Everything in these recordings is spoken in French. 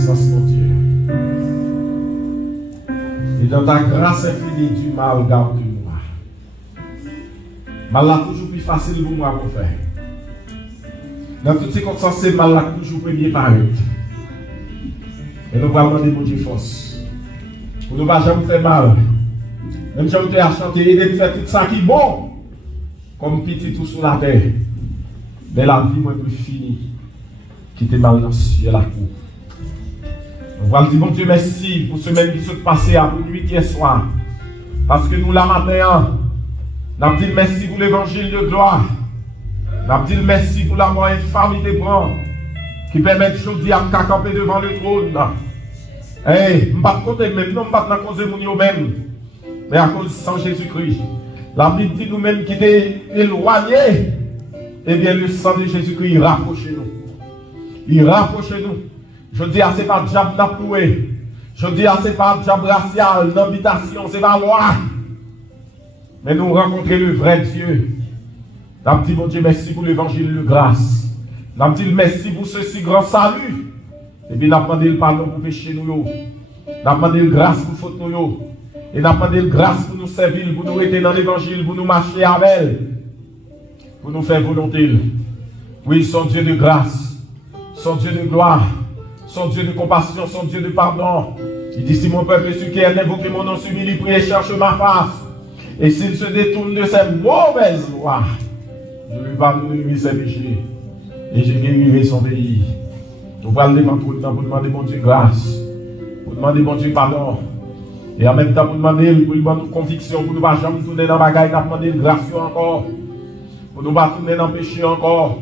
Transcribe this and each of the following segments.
présence de Dieu. Et dans ta grâce infinie, tu m'as regardé moi. Mal là toujours plus facile pour moi pour faire. Dans toutes ces circonstances, mal là toujours premier paraître. Et nous allons demander mon Dieu force. Pour ne pas jamais faire mal. Même si je à chanter, aider à faire tout ça qui est bon. Comme petit tout sur la terre. Mais la vie, moi, plus finie. Qui était mal dans le ciel à cour. On va dire, mon Dieu, merci pour ce même qui s'est passé à nuit hier soir. Parce que nous, la matin, nous avons dit merci pour l'évangile de gloire. Nous avons dit merci pour la mort infâme de prend. Qui permet de aujourd'hui à camper devant le trône. Hey, je ne vais pas compter même, non, je ne vais pas cause de nous même. Mais à cause de sang Jésus-Christ. La Bible dit nous-mêmes qui étaient éloignés. Eh bien, le sang de Jésus-Christ, il rapproche nous. Il rapproche nous. Je dis à ce n'est pas diable d'apoué. Je dis à ce n'est pas diable racial, d'habitation, c'est pas loi. Mais nous rencontrer le vrai Dieu. Nous avons dit, mon Dieu, merci pour l'évangile de grâce. Nous avons dit, merci pour ce si grand salut. Et puis, nous avons demandé le pardon pour pécher nous. Nous avons demandé la grâce pour faute nous. Et nous avons demandé la grâce pour nous servir, pour nous aider dans l'évangile, pour nous marcher avec elle. Pour nous faire volonté. Oui, son Dieu de grâce, son Dieu de gloire, son Dieu de compassion, son Dieu de pardon. Il dit, si mon peuple est qui est invoqué mon nom, s'humilie, prie et cherche ma face. Et s'il se détourne de ses mauvaises lois, je lui pardonne de ses péchés. Et je guérirai son pays. Nous allons devant tout le temps pour demander mon Dieu grâce, pour demander mon Dieu pardon. Et en même temps pour demander pour conviction, pour ne pas jamais tourner dans la bagaille, pour demander grâce encore. Pour ne pas tourner dans le péché encore.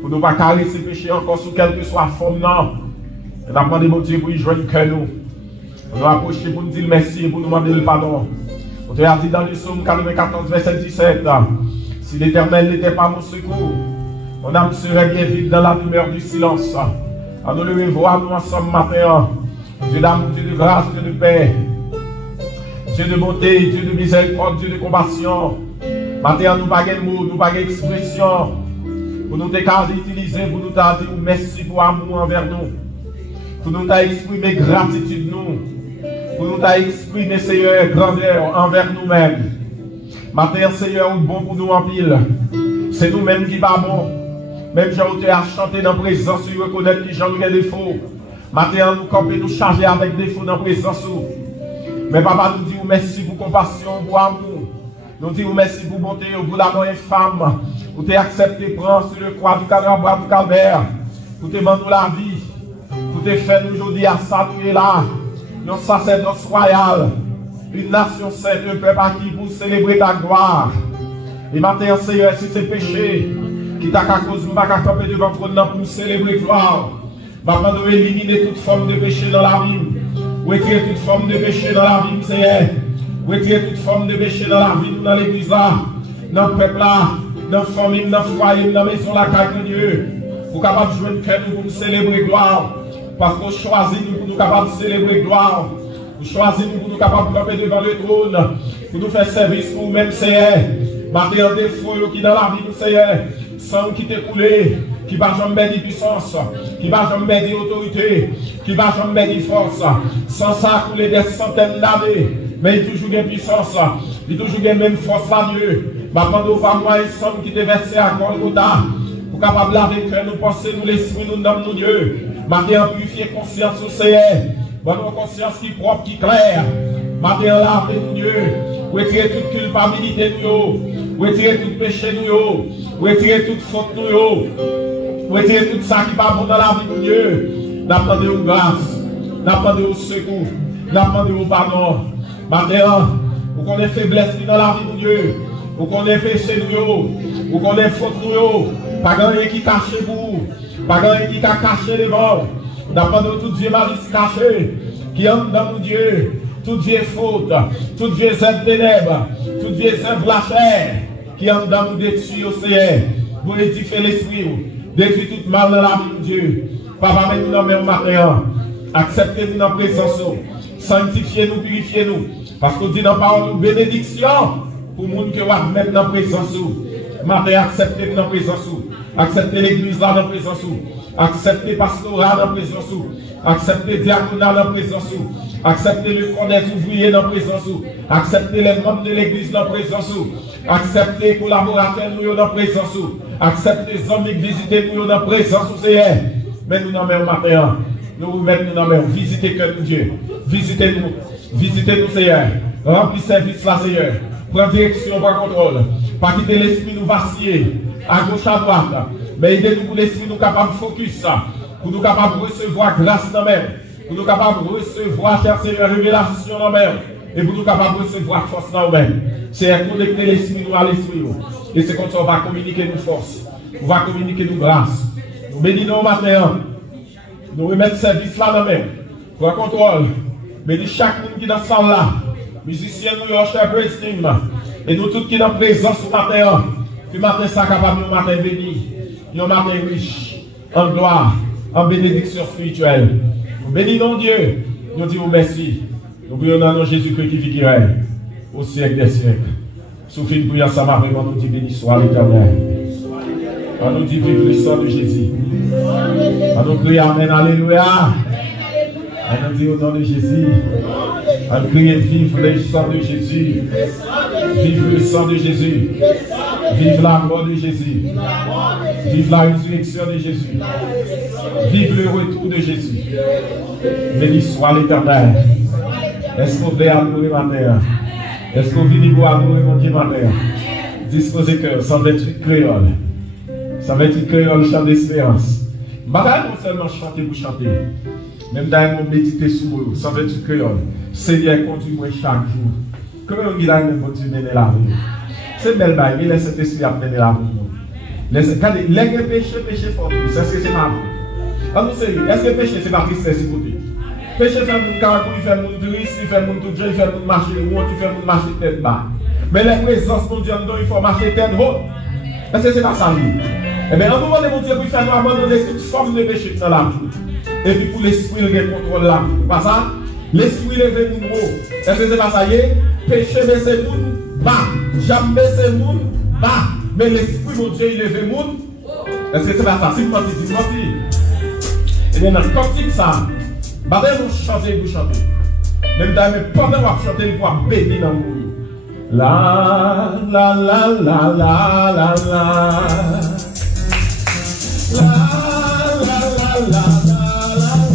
Pour ne pas caresser le péché encore sous quelle que soit forme. Non. Et nous demandons mon Dieu pour y joindre que nous. On nous approcher pour nous dire merci et pour nous demander le pardon. On te a dit dans le psaume 94, verset 17. Si l'Éternel n'était pas mon secours, mon âme serait bien vide dans la demeure du silence. À nous le revoir, nous ensemble matin. Dieu d'amour, Dieu de grâce, Dieu de paix. Dieu de bonté, Dieu de miséricorde, Dieu de compassion. Matin, nous n'avons pas de mots, nous n'avons pas d'expression. Pour nous utiliser, pour nous dire merci pour l'amour envers nous. Pour nous exprimer gratitude nous. Pour nous exprimer, Seigneur, grandeur envers nous-mêmes. Matin, Seigneur, bon pour nous en pile. C'est nous-mêmes qui va bon. Même j'ai à chanter dans la présence, et reconnaître que j'en ai des défauts. Matin, nous camper, nous charger avec des défauts dans la présence. Mais papa nous dit merci pour compassion, pour amour. Nous disons merci pour bonté, pour l'amour infâme. Pour t'accepter, prendre sur le croix du calvaire. Pour te demander la vie. Pour te faire nous aujourd'hui à ça, nous est là. Nous sacerdoce royal. Une nation sainte, un peuple acquis pour célébrer ta gloire. Et maintenant, Seigneur, si c'est péché, qui t'a qu'à cause, nous pas qu'à camper devant ton nom pour célébrer gloire. Maintenant, nous éliminer toute forme de péché dans la vie. Retirer toute forme de péché dans la vie, Seigneur. Retirer toute forme de péché dans la vie, dans l'église là, dans le peuple là, dans la famille, dans le foyer, dans la maison, la caille de Dieu. Pour capable de jouer que nous pour nous célébrer gloire. Parce qu'on choisit nous pour nous capables de célébrer gloire. Vous choisissez nous pour nous capables de camper devant le trône. Pour nous faire service pour nous-mêmes, Seigneur. Marquer un défaut qui dans la vie, Seigneur. Sans qui t'est coulé. Qui va jamais de puissance. Qui va jamais d'autorité. Qui va jamais de force. Sans ça, couler des centaines d'années. Mais il y a toujours des puissances. Il y a toujours des mêmes forces là, Dieu. Maintenant, nous pas moi, une somme qui t'est versée à Golgotha. Pour capable laver que nous pensons, nous l'esprit, nous donnons nous Dieu. Maintenant, purifier conscience au Seigneur. Bonne conscience qui est propre, qui est claire. Maintenant, laver nous Dieu. Retirer toute culpabilité nous. Retirer tout péché nous. Retirer toute faute nous. Retirer tout ça qui va bon dans la vie de Dieu. N'attendez aux grâce. N'attendez au secours. N'attendez au pardon. Maintenant, pour qu'on ait faiblesse dans la vie de Dieu. Pour qu'on ait péché nous. Pour qu'on ait faute nous. Pas rien qui cache vous. Pas rien qui a caché les morts. N'attendez tout Dieu malice caché. Qui entre dans nous Dieu. Tout Dieu faute. Tout Dieu c'est ténèbres. Tout Dieu c'est la chair. Qui entre dans nous détruire au Seigneur. Vous édifiez l'esprit. Détruire tout mal dans la vie de Dieu. Papa, mettez-nous dans le même matin. Acceptez-nous dans la présence. Sanctifiez-nous, purifiez-nous. Parce qu'on dit dans la parole bénédiction pour les gens qui vont mettre dans la présence. Matin, acceptez-nous dans la présence. Acceptez l'église là dans la présence. Acceptez pastorat dans la présence. Acceptez diaconat dans la présence. Acceptez le corps des ouvriers dans la présence. Acceptez les membres de l'église dans la présence. Acceptez les collaborateurs dans la présence. Acceptez les hommes qui visitent nous dans la présence, Seigneur. Mais nous n'en mettons matin. Nous vous mettons dans la main. Visitez que nous, Dieu. Visitez-nous. Visitez-nous, Seigneur. Remplissez service là, Seigneur. Prenez direction, prenez contrôle. Pas quitter l'esprit nous vaciller à gauche, à droite. Mais aidez-nous pour l'esprit nous capable de focus. Pour nous capables de recevoir grâce dans la main. Pour nous capables de recevoir, cher Seigneur, révélation dans la main. Et pour nous capables de recevoir force dans la main. C'est connecter l'esprit nous à l'esprit. Et c'est comme ça qu'on va communiquer nos forces. On va communiquer nos grâces. Nous bénissons au matin. Nous remettons service là dans la main. Pour un contrôle. Bénis chaque monde qui est dans ce salle là. Musiciens, nous, cher Presting. Et nous tous qui sommes présents ce matin. Que matin ça capable, un matin béni. Un matin riche. En gloire. En bénédiction spirituelle. Nous bénissons Dieu. Nous disons merci. Nous prions dans nom Jésus-Christ qui vit qui règne au siècle des siècles. Souffle une prière ça m'a on nous dit béni soit l'Éternel. On nous dit vive le sang de Jésus. On nous crie Amen, Alléluia. On nous dit au nom de Jésus. On nous crie vive le sang de Jésus. Vive le sang de Jésus. Vive la mort de Jésus. Vive la résurrection de Jésus. Vive le retour de Jésus. Béni soit l'Éternel. Est-ce qu'on veut adorer ma terre? Est-ce qu'on vit pour adorer mon Dieu ma terre? Disposez cœur, 128 créoles. 128 créoles, chant d'espérance. Je ne vais pas seulement chanter pour chanter. Même d'ailleurs, méditer sur vous. 128 créoles. Seigneur, conduis-moi chaque jour. Comment on dit là, il continue de mener la vie? C'est belle baille, mais laissez l'esprit à mener la vie. Regardez, les péché fort. Est-ce que c'est ma vie? Ah, nous, sérieux. Est-ce que le péché, c'est ma tristesse, c'est côté? Péché fait mon caracou, il fait mon triste, il fait mon tout jeune, il fait mon marcher haut, il fait mon marcher tête bas. Mais la présence de Dieu, il faut marcher tête haute. Est-ce que c'est pas ça, lui? Eh bien, en nous demandant mon Dieu pour faire nous abandonner toute forme de péché dans la vie. Et puis pour l'esprit, il contrôle la vie. Pas ça? L'esprit levé mon haut. Est-ce que c'est pas ça? Péché baissé mon bas. Jamais c'est mon bas. Mais l'esprit, mon Dieu, il levé mon. Est-ce que c'est pas ça? Si vous mentez, si vous mentez. Eh bien, dans le cantique, ça. Bah, vous chantez, vous chantez. Même pendant que vous chantez, vous pouvez bénir dans le monde. La, la, la, la, la, la, la. La, la, la, la, la, la, la.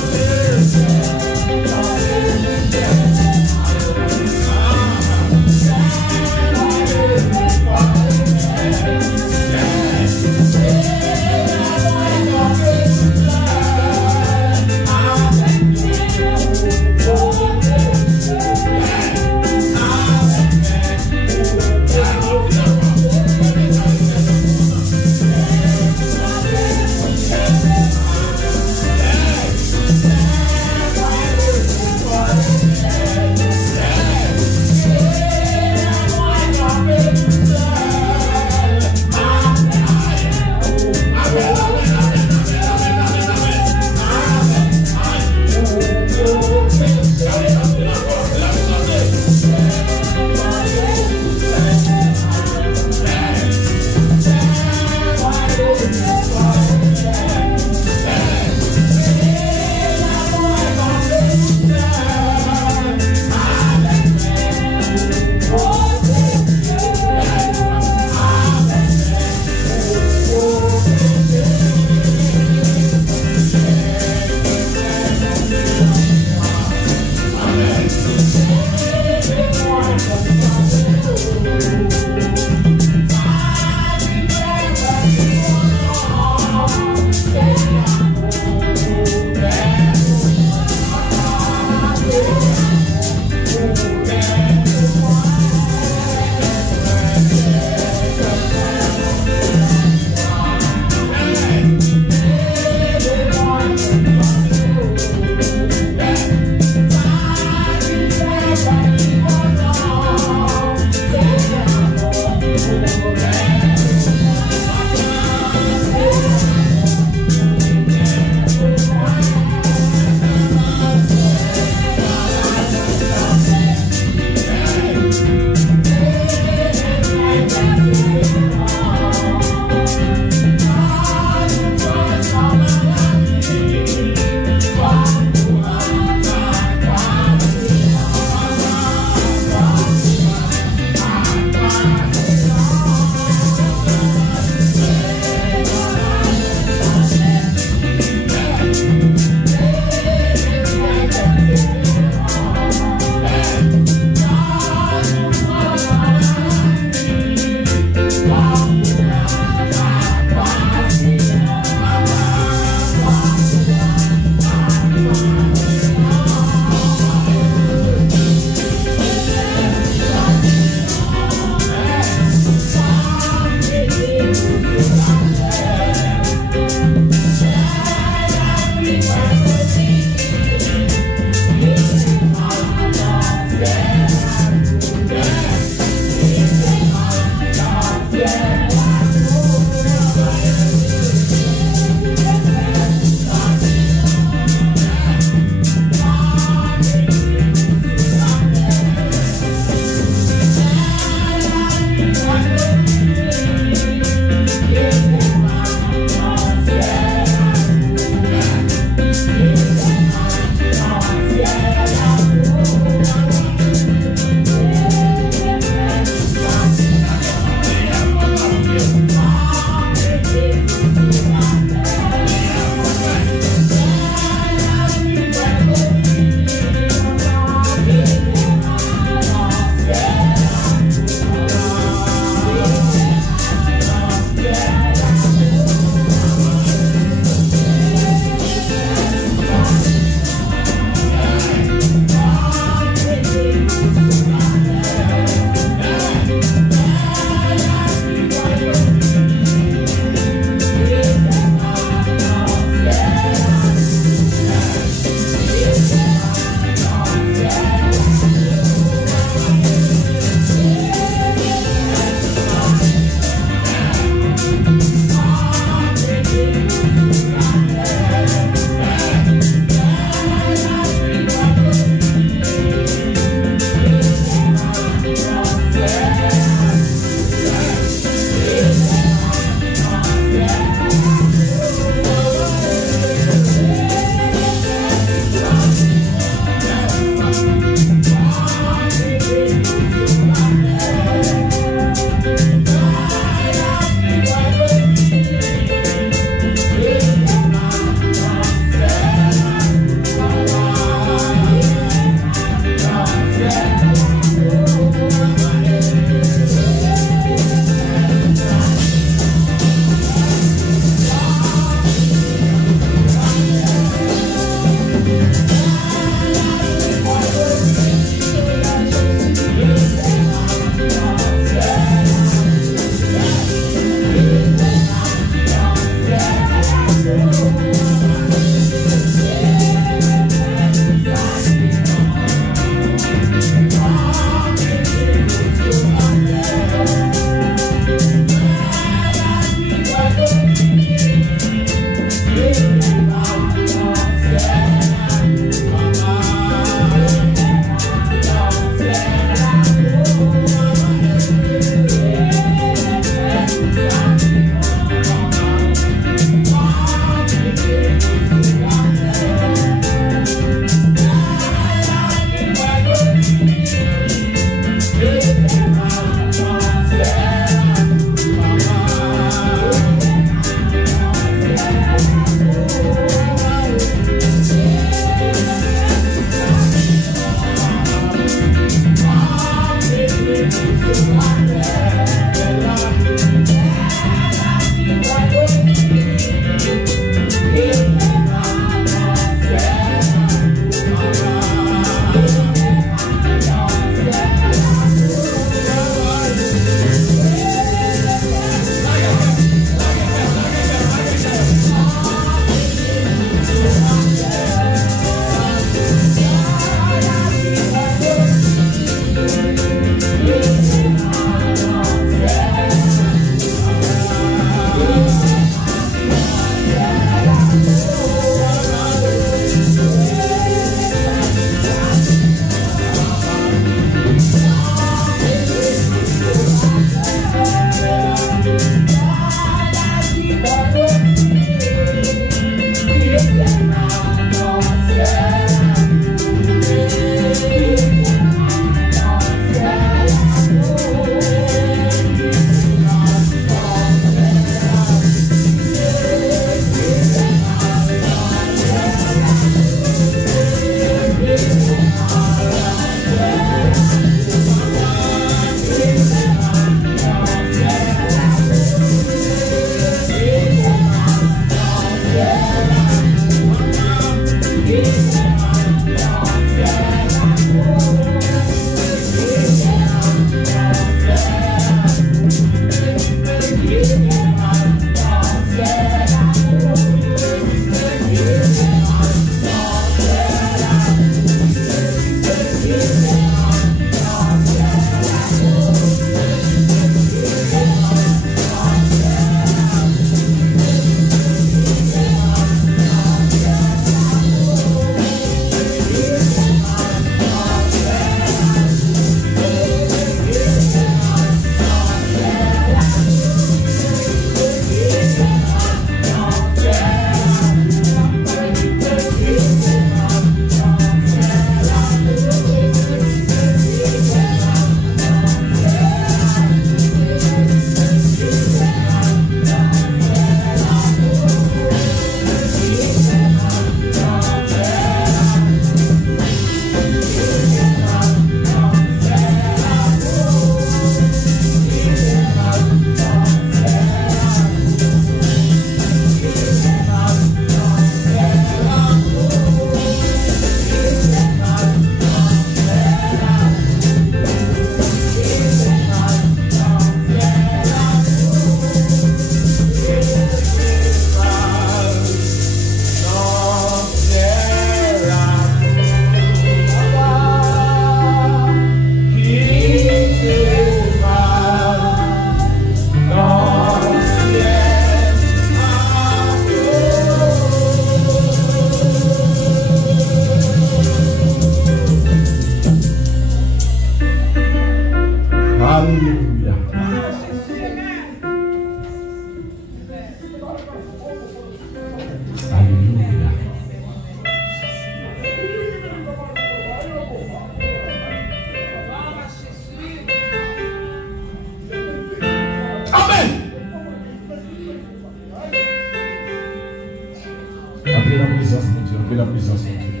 la puissance de Dieu.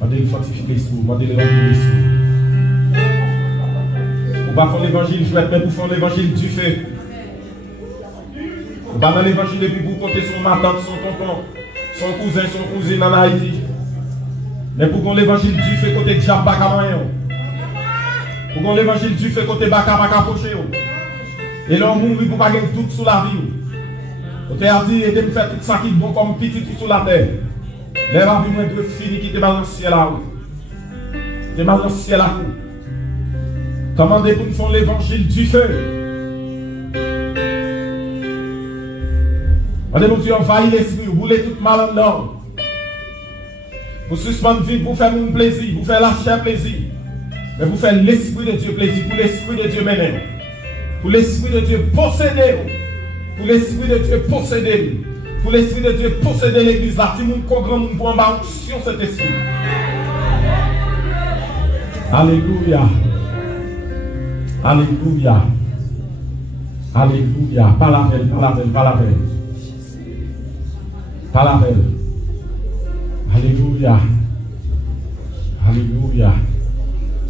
Mandez-le fortifier l'esprit, mandez-le remplir l'esprit. Ou pas faire l'évangile, je vais être pour faire l'évangile du fait. Ou pas dans l'évangile depuis pour compter son ma tante, son tonton, son cousin, son cousine en Haïti. Mais pour qu'on l'évangile du fait côté diable baka moyen. Pour qu'on l'évangile du fait côté baka poché. Et l'homme mourit pour pas gagner tout sous la vie. Côté a dit, et de me faire tout ça qui est bon comme petit tout sous la terre. Les ravis moins de fini qui te mal dans le ciel là. Te mal dans le ciel là. Commandez pour nous faire l'évangile du feu. Mandez mon Dieu, envahir l'esprit, vous voulez tout mal en dedans. Vous suspendre vie pour faire mon plaisir, pour faire la chair plaisir. Mais vous faites l'esprit de Dieu plaisir, pour l'esprit de Dieu mener. Pour l'esprit de Dieu posséder. Pour l'esprit de Dieu posséder. Pour l'esprit de Dieu posséder l'église là. Si nous comprenons pour en bas sur cet esprit. Alléluia. Alléluia. Alléluia. Pas la veille, pas la veille, pas la veille. Pas la veille. Alléluia. Alléluia.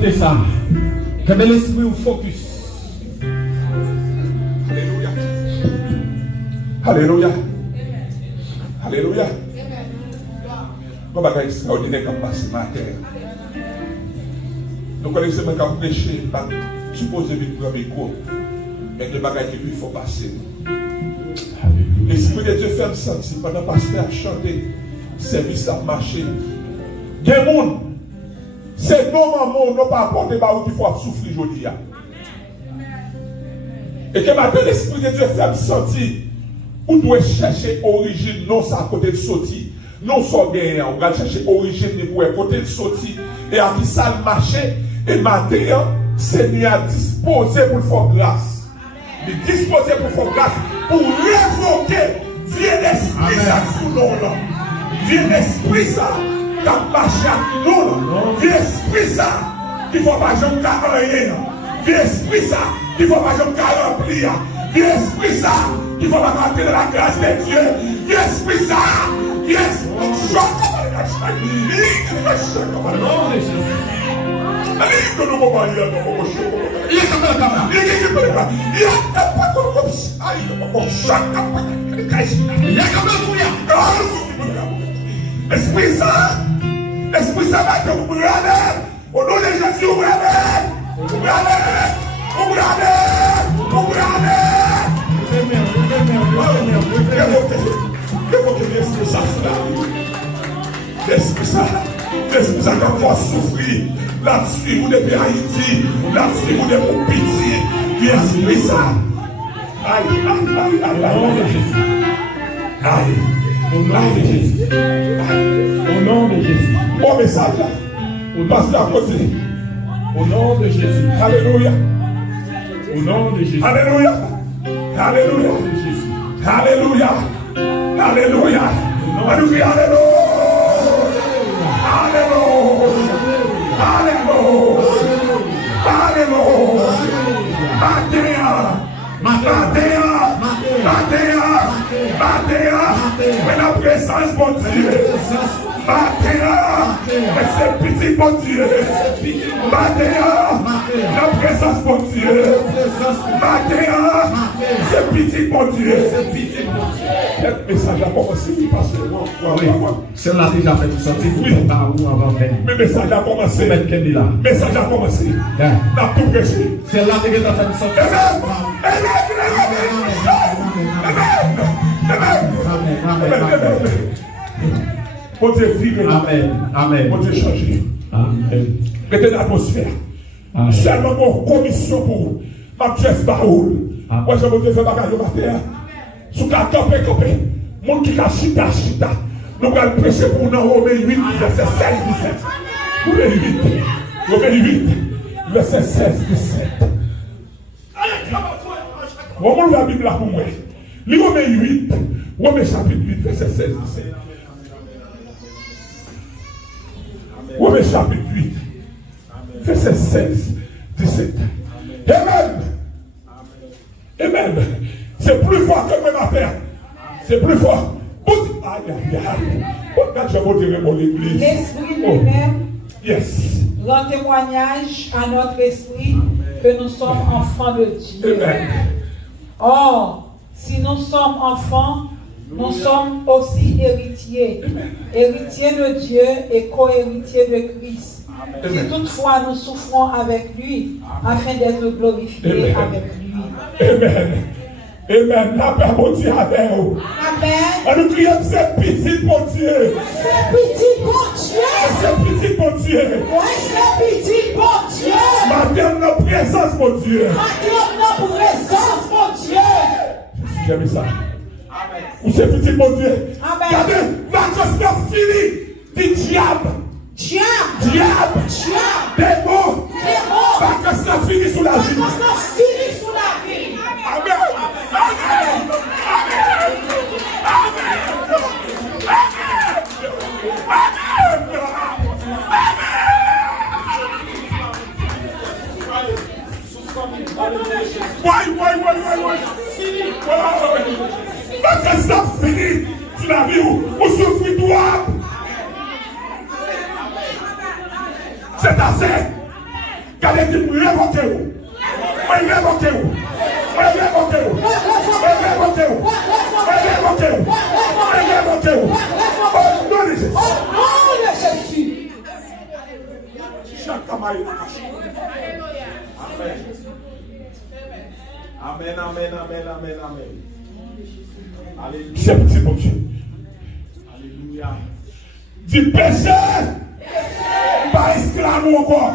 Écoutez ça. Que l'esprit vous focus. Alléluia. Alléluia. Alléluia. Bon bagage extraordinaire qui a passé ma terre. Nous connaissons même quand prêcher, pas supposé vite prendre micro. Mais des bagages qu'il faut passer. L'Esprit de Dieu fait me sentir pendant que le pasteur a chanté, le service a marché. Des monde, c'est non maman, on n'a pas apporté qu'il faut souffrir aujourd'hui. Et que maintenant l'Esprit de Dieu fait me sentir, on doit chercher origine, non ça à côté de sortie. Non sans gagner, on va chercher origine de pour côté de sortie. Et à qui ça le marché, et maintenant, Seigneur a disposé pour faire grâce. Il est disposé pour faire grâce, pour révoquer Dieu l'esprit ça sous nous. Dieu l'esprit ça, qui a marché à nous. Dieu l'esprit ça, qui ne faut pas jamais rien. Dieu l'esprit ça, qui ne faut pas jamais remplir. Dieu l'esprit ça, qui ne faut pas rentrer dans la grâce de Dieu. Dieu l'esprit ça, qui est Esprit Saint, Esprit Saint va te ouvrir. Au nom de Jésus, ouvrez. L'Esprit Saint qui va souffrir. Là-dessus, vous devez Haïti. Là-dessus, vous devez pitié. L'Esprit Saint. Aïe. Au nom de Jésus. Au nom de Jésus. Bon message là. On passe à côté. Au nom de Jésus. Alléluia. Au nom de Jésus. Alléluia. Alléluia. Alléluia. Alléluia. Alléluia. Mais la présence bon Dieu. C'est petit bon Dieu. La présence bon Dieu. C'est petit bon Dieu. Le message a commencé, parce que celle-là déjà fait tout sortir pour ton parcours avant de venir. le message a commencé. Le message a commencé. N'a tout prêché. Celle-là déjà fait tout sortir. Bon Dieu vivre. Amen. Bon Dieu changer. Amen. Mettez l'atmosphère. Seulement pour commission pour ma pièce baoul. Moi je veux faire bagage au matin. Sous la campé. Mon qui a chita. Nous allons prêcher pour nous Romains 8, verset 16-17. Romains 8, verset 16-17. On va la Bible là pour moi. Lis Romains 8, Romains chapitre 8, verset 16-17. Romains chapitre 8, verset 16-17. Amen. C'est plus fort que le matin. C'est plus fort. L'esprit lui-même rend témoignage à notre esprit que nous sommes enfants de Dieu. Amen. Or, si nous sommes enfants, nous sommes aussi héritiers. Héritiers de Dieu et co-héritiers de Christ. Si toutefois nous souffrons avec lui, afin d'être glorifiés avec lui. Amen. La paix bon Dieu avec vous. Amen. On nous crie c'est petit bon Dieu. C'est petit bon Dieu. C'est petit bon Dieu. Oui, c'est petit bon Dieu. Madame la présence bon Dieu. Madame la présence bon Dieu. J'aime ça. Ou c'est petit bon Dieu. Amen. Regardez, vacances sont finies. Dit diable. Démon. Vacances sont finies sous la vie. Amen. Parce que ça finit, tu l'as vu où souffre toi. C'est assez. Gardez dit, révoltez-vous. Révoltez-vous. Révoltez-vous. Révoltez-vous. Révoltez-vous. Révoltez-vous. Au nom de Jésus. Au nom de Jésus. Chaque amaï. Amen, amen, amen, amen, amen. Alléluia. C'est petit mon Dieu. Alléluia. Dis péché. Pas esclave encore.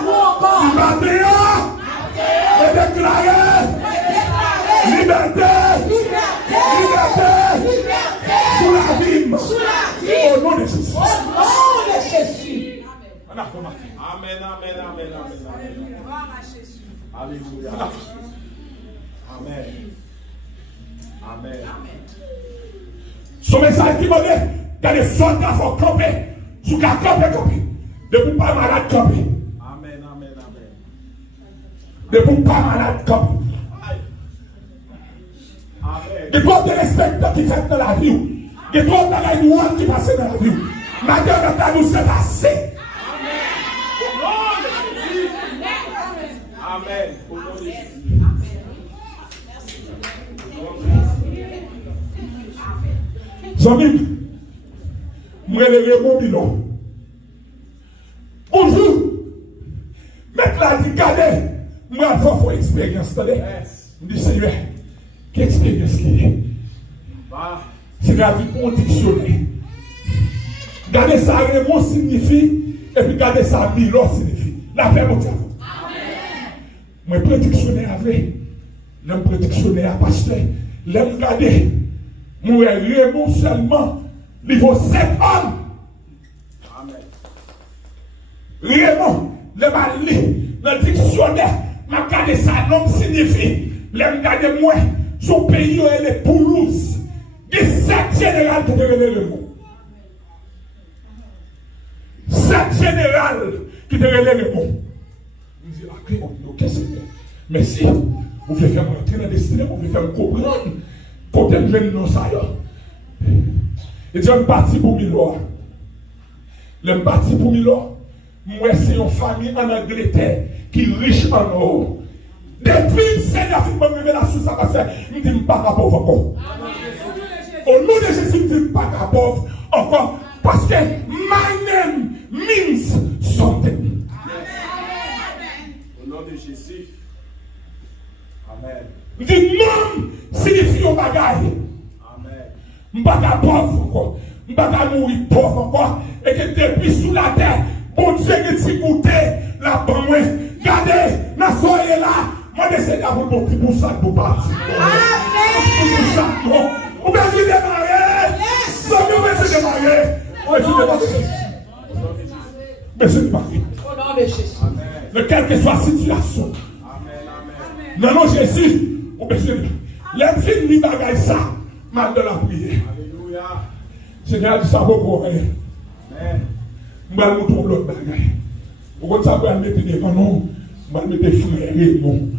Dis matin. Et déclarer. Liberté. Liberté. Sous la vie. Au nom de Jésus. Au nom de Jésus. Amen, amen, amen, amen. Alléluia. Amen. Amen. Son message qui m'a dit, il y a des soldats qui faut camper. Sous qu'à camper. De vous pas malade camper. Amen, amen, amen. De vous pas malade camper. Amen. Il y a trop de respect qui fait dans la vie. Il y a trop de bagages qui passent dans la vie. Maintenant, nous c'est assez. Amen. Au nom de Jésus. Zami, moi le mon bilan. Bonjour. Maintenant, dit, regardez, moi, il faut expérience. Je dis, Seigneur, quelle expérience qu'il y a? C'est la vie pour dictionnaire. Regardez ça, Raymond signifie, et puis regardez ça, Milo signifie. La paix, mon Dieu. Moi, prédictionnaire avec, l'homme prédictionnaire pasteur, l'homme regardez, moi, Raymond seulement, niveau 7 hommes. Amen. Raymond, le mali, dans le dictionnaire, m'a regardé ça, l'homme signifie, l'homme regardez moi, son pays, elle est Toulouse. Il y a 7 générales qui te relèvent le mot. 7 générales qui te relèvent le mot. On dit, ok, qu'est-ce que c'est? Merci. Vous voulez faire rentrer dans la destinée, vous voulez faire me comprendre. Quand elle vient dans ça, et dit, je suis parti pour Milo. Je suis parti pour Milo. Moi, c'est une famille en Angleterre qui est riche en or. Depuis le Seigneur fait une révélation, ça va faire, je ne dis pas qu'à pauvre encore. Au nom de Jésus, je ne dis pas qu'à pauvre encore. Parce que my name means something. Au nom de Jésus. Amen. Je dis non signifie un bagaille. Amen. Je ne suis pas pauvre encore. Je ne suis pas mourir pauvre encore. Et que depuis sous la terre, bon Dieu qui t'y goûté la bonne. Regardez, dans soyez là. Moi, je sais d'avoir mon petit boussac pour partir. Amen. Vous pouvez démarrer. Vous pouvez démarrer. Merci de Marie. Au nom de Jésus. De quelle que soit la situation. Non, non, Jésus. Vous pouvez dire. Les filles qui bagaillent ça, mal de la prière. Alléluia. Seigneur dit ça beaucoup. Amen. Je vais vous trouver l'autre bagaille. Vous comprenez ça, vous allez mettre devant nous. Vous allez mettre frères et nous.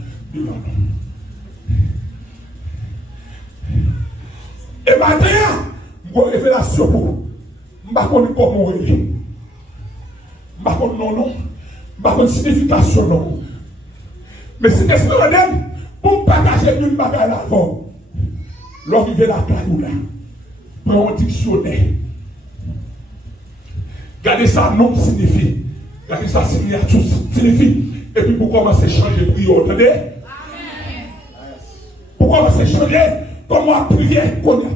Et maintenant, je vais révélation pour vous. Je ne sais pas comment il est. Je ne sais pas non, non. Je ne sais pas signification non. Mais si qu'est-ce que vous dites, pour ne pas cacher une bagaille avant, l'homme vient la caillou là, prend un dictionnaire. Regardez ça, nom signifie. Regardez ça, signifie. Et puis pour commencer à changer de prière, entendez? Pour commencer à changer, comment prier, connaître.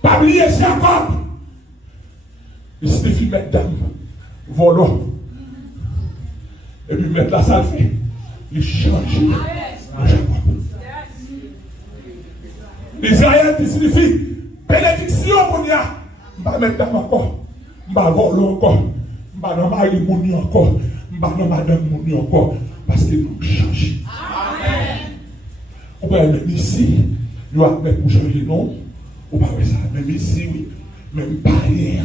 Pas oublier Jacob. Il signifie mettre dame, volant. Et puis mettre la salle fait. Il change Jacob. Israël qui signifie bénédiction, mon gars. Je vais mettre dame encore. Je vais voler encore. Je vais marier mon encore. Je vais madame mon encore. Parce que nous changeons. On va même ici. Nous allons mettre pour changer non. On va faire ça. Même ici, oui. Même pas rien.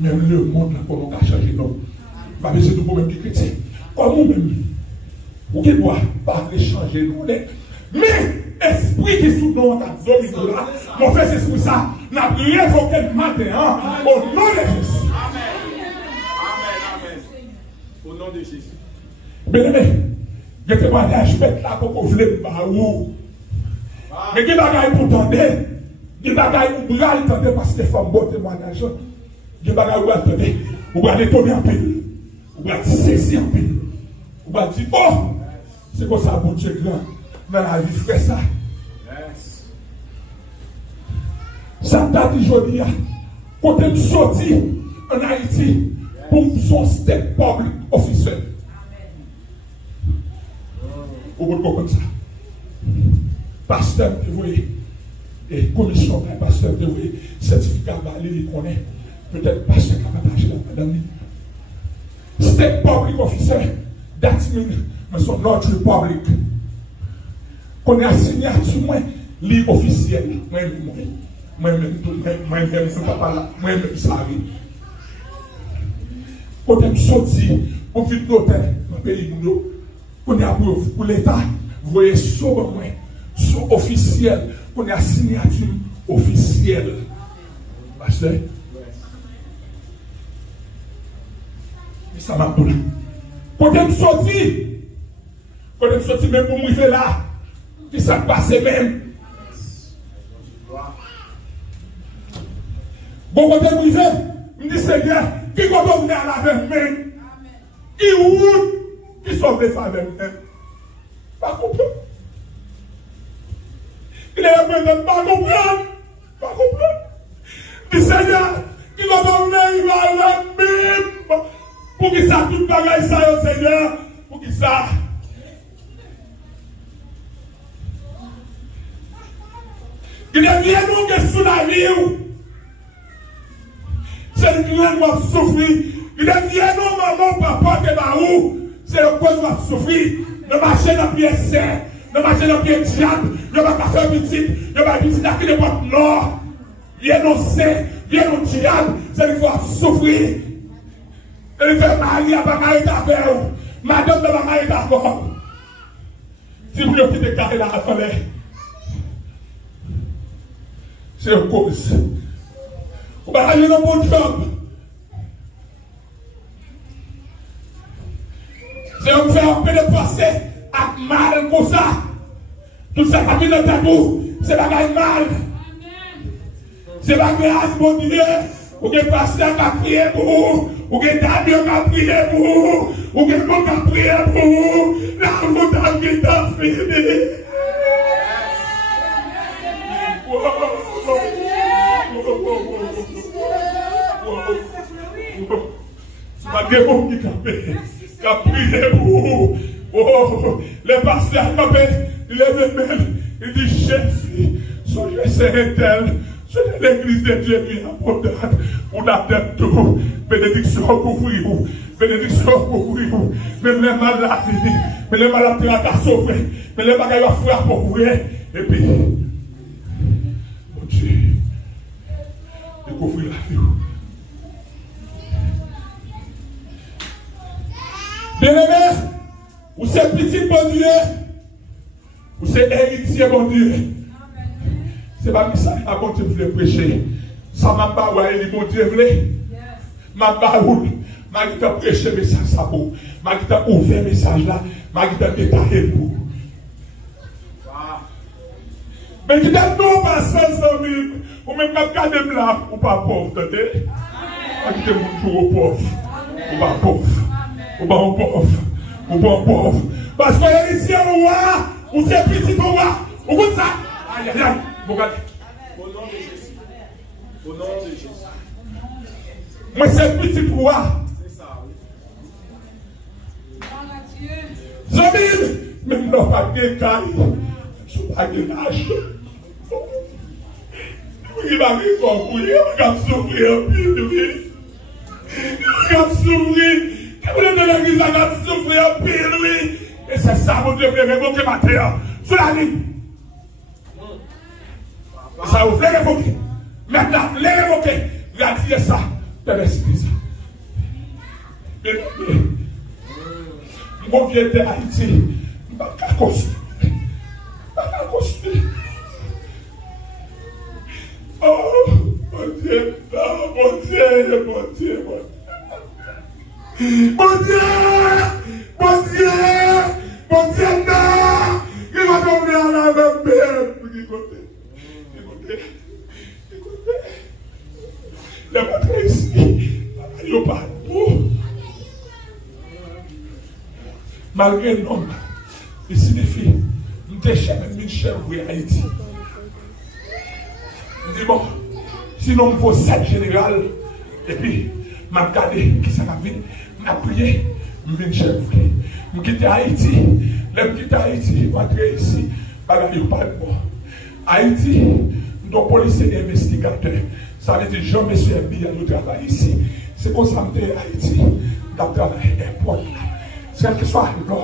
Même le monde, là, comment on va changer non. Pas besoin de problème qui chrétien. Comment même. Vous qui doit parler, changer nous. Mais, esprit qui sous nous, on a dominé là. Mon frère, c'est pour ça. N'a révoqué le matin, au nom de Jésus. Amen. Amen. nom de Jésus. Bien-aimé, je te témoignage bête là pour qu'on voulait pas où. Mais qui bagaille pour tendre, qui bagaille pour bral tendre parce que les femmes bon témoignage. Qui bagaille pour tendre, ou va détonner en pile, ou va saisir en pile, ou va dire oh, c'est comme ça bon Dieu grand dans la vie frère ça. Ça t'a dit aujourd'hui, quand tu sorti en Haïti pour son step public officiel. Au bout de comme ça. Pasteur, vous voyez, et commission, pasteur, vous voyez, certificat valide, il connaît. Peut-être pasteur qui a partagé la madame. Step public officiel, that means, mais son notre republic. Qu'on a signé à tout moins, livre officiel. Moi-même, c'est pas là. Moi-même, ça arrive. Quand on sorti, on vit l'hôtel dans le pays, on a pour l'État, vous voyez, sur officiel, on a signature officielle. Pasteur, ça m'a donné. Quand on sorti, même pour moi, là, qui s'est passé même. Bon, quand on me dit, Seigneur, qui quand on vient à la même, qui roule, qui sauve les femmes même. Pas comprendre. Il est maintenant pas comprendre. Pas comprendre. Dit Seigneur, qui quand on vient, il va à la même. Pour qu'il ça, tout bagaille ça, Seigneur, pour qu'il ça. Il est bien nous que sous la vie. C'est le client qui va souffrir. Il est bien non, maman, papa, que va où? C'est le corps qui va souffrir. Ne marcher dans le pied sain, ne marcher dans le pied diable, ne va pas faire petit, ne va pas petit à qui ne va nord. Viens au saint, viens au diable, c'est le va souffrir. Et il fait marier à Bakaï d'affaire. Madame de Bakaï d'affaire. Si vous voulez quitter carré là, attendez. C'est une cause. Vous allez aller dans mon job. C'est un faire un peu de passé avec mal comme ça. Tout ça pas mis dans ta boue. C'est la gagne mal. C'est la grâce, mon Dieu. Vous avez passé à prier pour vous. Vous avez Damien qui a prié pour vous. Vous avez mon qui a prié pour vous. La route a qui t'a fini. C'est pas des mots qui a prié pour vous. Oh, les pasteurs il est même, il dit Jésus, soyez tel, soyez l'église de Dieu qui est abondante, on attend tout, bénédiction pour vous, bénédiction pour vous, même les malades, mais les malades qui ont sauvé, mais les bagages à faire pour vous, et puis, mon Dieu, découvrir la vie. Bien-aimé, vous êtes petit bon Dieu, vous êtes héritier bon Dieu. C'est pas ça qui a bon Dieu voulait prêcher. Ça m'a pas oué, bon Dieu voulait. M'a pas oué, m'a dit à prêcher message ça pour. M'a dit à ouvrir message là, m'a dit à détailler pour. Mais qui t'a non pas sans amis, ou même pas garder là, ou pas pauvre, attendez. M'a dit mon jour pauvre, ou pas pauvre. Ou bon pauvre, ou bon pauvre. Parce que héritier au roi, ou c'est petit au roi, ou comme ça. Aïe, aïe, aïe, regardez. Au nom de Jésus. Au nom de Jésus. Moi, c'est petit roi. C'est ça, oui. Zomine, même non, pas de caille, je ne pas de l'âge. Il va répondre, il va souffrir un peu, oui. Il va souffrir. Vous êtes de l'église, on a souffert un peu, oui. Et c'est ça, vous devez révoquer ma terre. Sur la ligne. Ça, vous voulez révoquer. Maintenant, les révoquer. Regardez ça. De l'esprit, ça. Mais, mon vieux de Haïti, je ne vais pas construire. Je ne vais pas construire. Oh, mon Dieu, non, mon Dieu, mon Dieu, mon Dieu. Mon Dieu! malgré le nom, il signifie, je suis cher pour Haïti. Je dis bon, sinon il faut 7 général, et puis, je vais regarder qui ça va venir, je vais prier, je vais cher pour lui. Je quitte Haïti, je quitte Haïti, je vais rentrer ici, je ne pas de bon. Haïti, nos policiers et investigateurs, ça veut dire Jean-Monsieur FBI, nous travaillons ici. C'est comme ça que Haïti, nous travaillons. C'est que soit là.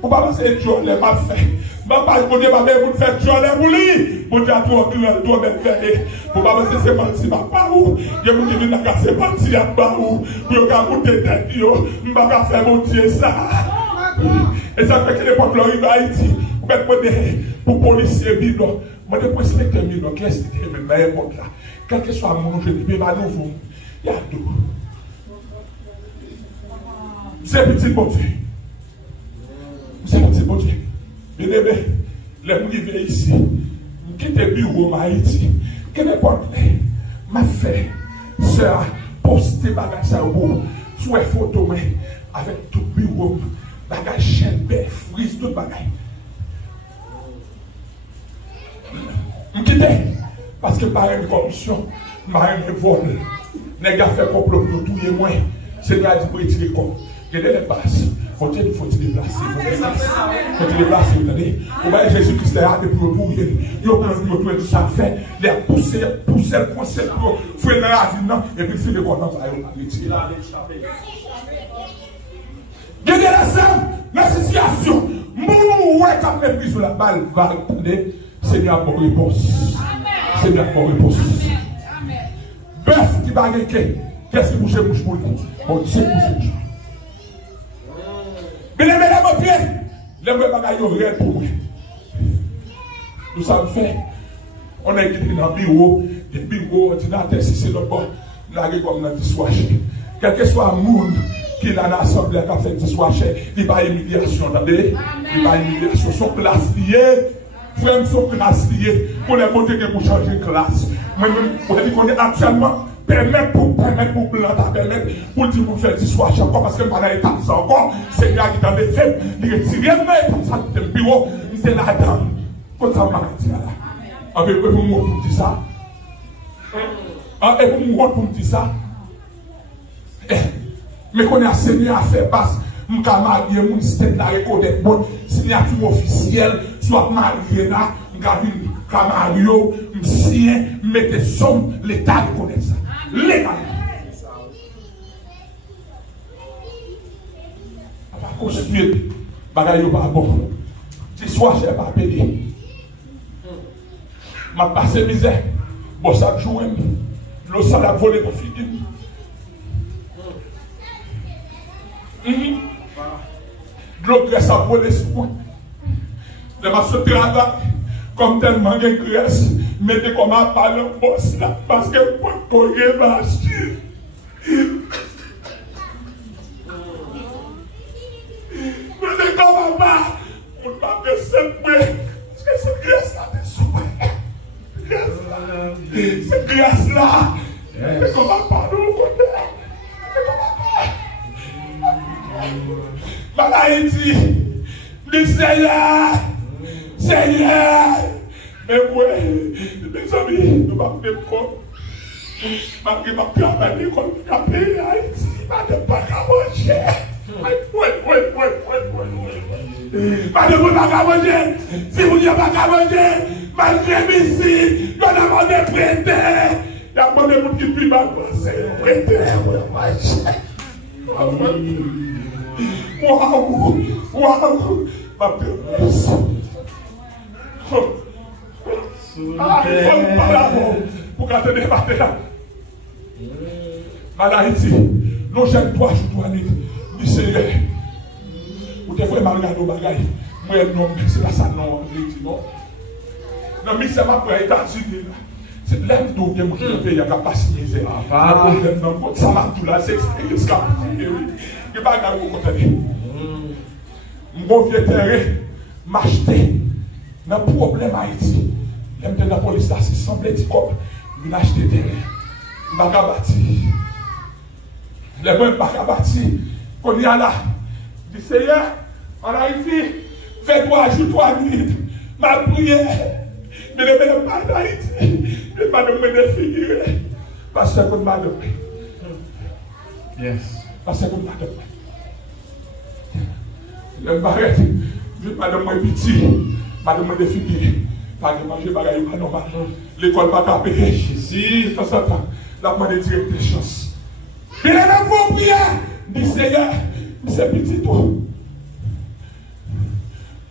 Pour pas passer Dieu, les mal fait. Ma pas pour dire, ma mère, vous faites Dieu, les boulis. Pour dire, toi, tu dois faire. Pour pas passer ces menti, ma pas où. Je vous dis, n'a qu'à ces menti, à pas où. Pour qu'à vous tête, yo. M'a pas faire mon Dieu, ça. Et ça fait que l'époque, là, il va Haïti. Vous faites pour policiers, bidon. Moi, je peux respecter les bidons. Qu'est-ce que c'est, même, dans l'époque, là. Quel que soit mon jeu, je vais pas nouveau. Il y a tout. C'est petit bon Dieu. C'est petit bon Dieu. Bien aimé, les gens qui viennent ici, qui quitte le bureau Haïti, que n'importe m'a fait, sœur, poster bagage ça au bout, sur les photos, avec tout le bureau, bagage chaîne, frise, tout bagage. Je quitte, parce que par une corruption, par un vol, les gars fait complot pour tout et moins, c'est là pour retirer le corps. Il y a des passes. Faut te déplacer. Faut te déplacer, vous entendez? Vous voyez Jésus-Christ est là pour vous. Il a pris tout ça fait. Il a poussé le conseil pour faire la vie, et puis il fait le corps, ça va retirer. Il y a la situation. Mon ouais, quand même pris sur la balle, va attendez. Seigneur, pour réponse. Seigneur, pour réponse. Bœuf qui va gagner. Qu'est-ce que bouche pour lui? Bon Dieu, bouche. Mais les mesdames au pied, les bagages sont réels pour moi. Nous sommes faits. On est équipé dans le bureau, des bureaux, ordinateurs, si c'est notre bon, nous avons comme notre dishwasher. Quel que soit le monde qui est dans l'assemblée qui a fait dishwasher, il n'y a pas d'humiliation, attendez? Il n'y a pas d'humiliation. Son classe liée, frère, son classe liée, pour les montrer que vous changez de classe. Moi-même, vous avez dit qu'on est actuellement. Permettre pour blanc, permettre pour dire pour faire du soir encore parce que pendant l'étape ça encore, c'est là qui t'a fait, il retire mais comme ça dans le bureau, c'est là-dedans. Comme ça, on va dire là. Avec vous pour me dire ça. Et vous pour me dire ça. Mais qu'on a Seigneur à faire passe, nous avons marié, nous sommes là, reconnaître bonne signature officielle, soit marié là, nous avons marié, nous signé, mettez somme, l'État reconnaît ça. Légalement. On va continuer. Bagaille pas bon. Si soit j'ai pas payé. Ma passé misère. Bon, ça joue. L'eau, ça l'a volé pour finir. L'eau, graisse a volé sur moi. Je m'a sauté à la comme tellement de graisse. Mettez comme un ballon boss là, parce que pour courir va acheter. Mettez comme un ballon, on ne va pas se lever, parce que cette grâce là, cette grâce là, mettez comme un ballon, Haïti, le Seigneur, Seigneur. Mais oui, mes amis, nous m'avons fait compte. Malgré ma travail, comme capé, Haïti, madame pas qu'à manger. Madame pas qu'à manger. Si vous n'avez pas qu'à manger, malgré ici, nous avons demandé prêter. Il y a pas de monde qui peut mal penser. Prêter, waouh, ma purpose. Ah, il faut pas là pour quand tu débattes là. Madame Haïti, nous j'aime toi, je dois dire, Seigneur, vous devez mal regarder au bagage. Moi, non, c'est pas ça, non, non. Non, mais c'est ma première États-Unis là. C'est là que nous avons fait, il n'y a pas de misère. Ça m'a tout là, c'est expérience là. Il n'y a pas de côté. Mon vieux terrain, m'acheter. Dans le problème Haïti, la police là, c'est semblé dit comme, il a acheté terrain. Il m'a bâti. Les gens ne pas bâti. Qu'on y a là, dit Seigneur, En Haïti, fait 3 jours, 3 minutes. Ma prière. Mais ne me pas d'Haïti. Mais madame me défigure. Parce que madame. Yes. Parce que madame. Le barrette. Madame me petit. Madame me défigure. Pas de manger bagaille pas normal. L'école pas qu'à payer. Si, ça s'entend. La main de Dieu des chances. Et les mêmes vos prières. Dis Seigneur, c'est petit tout.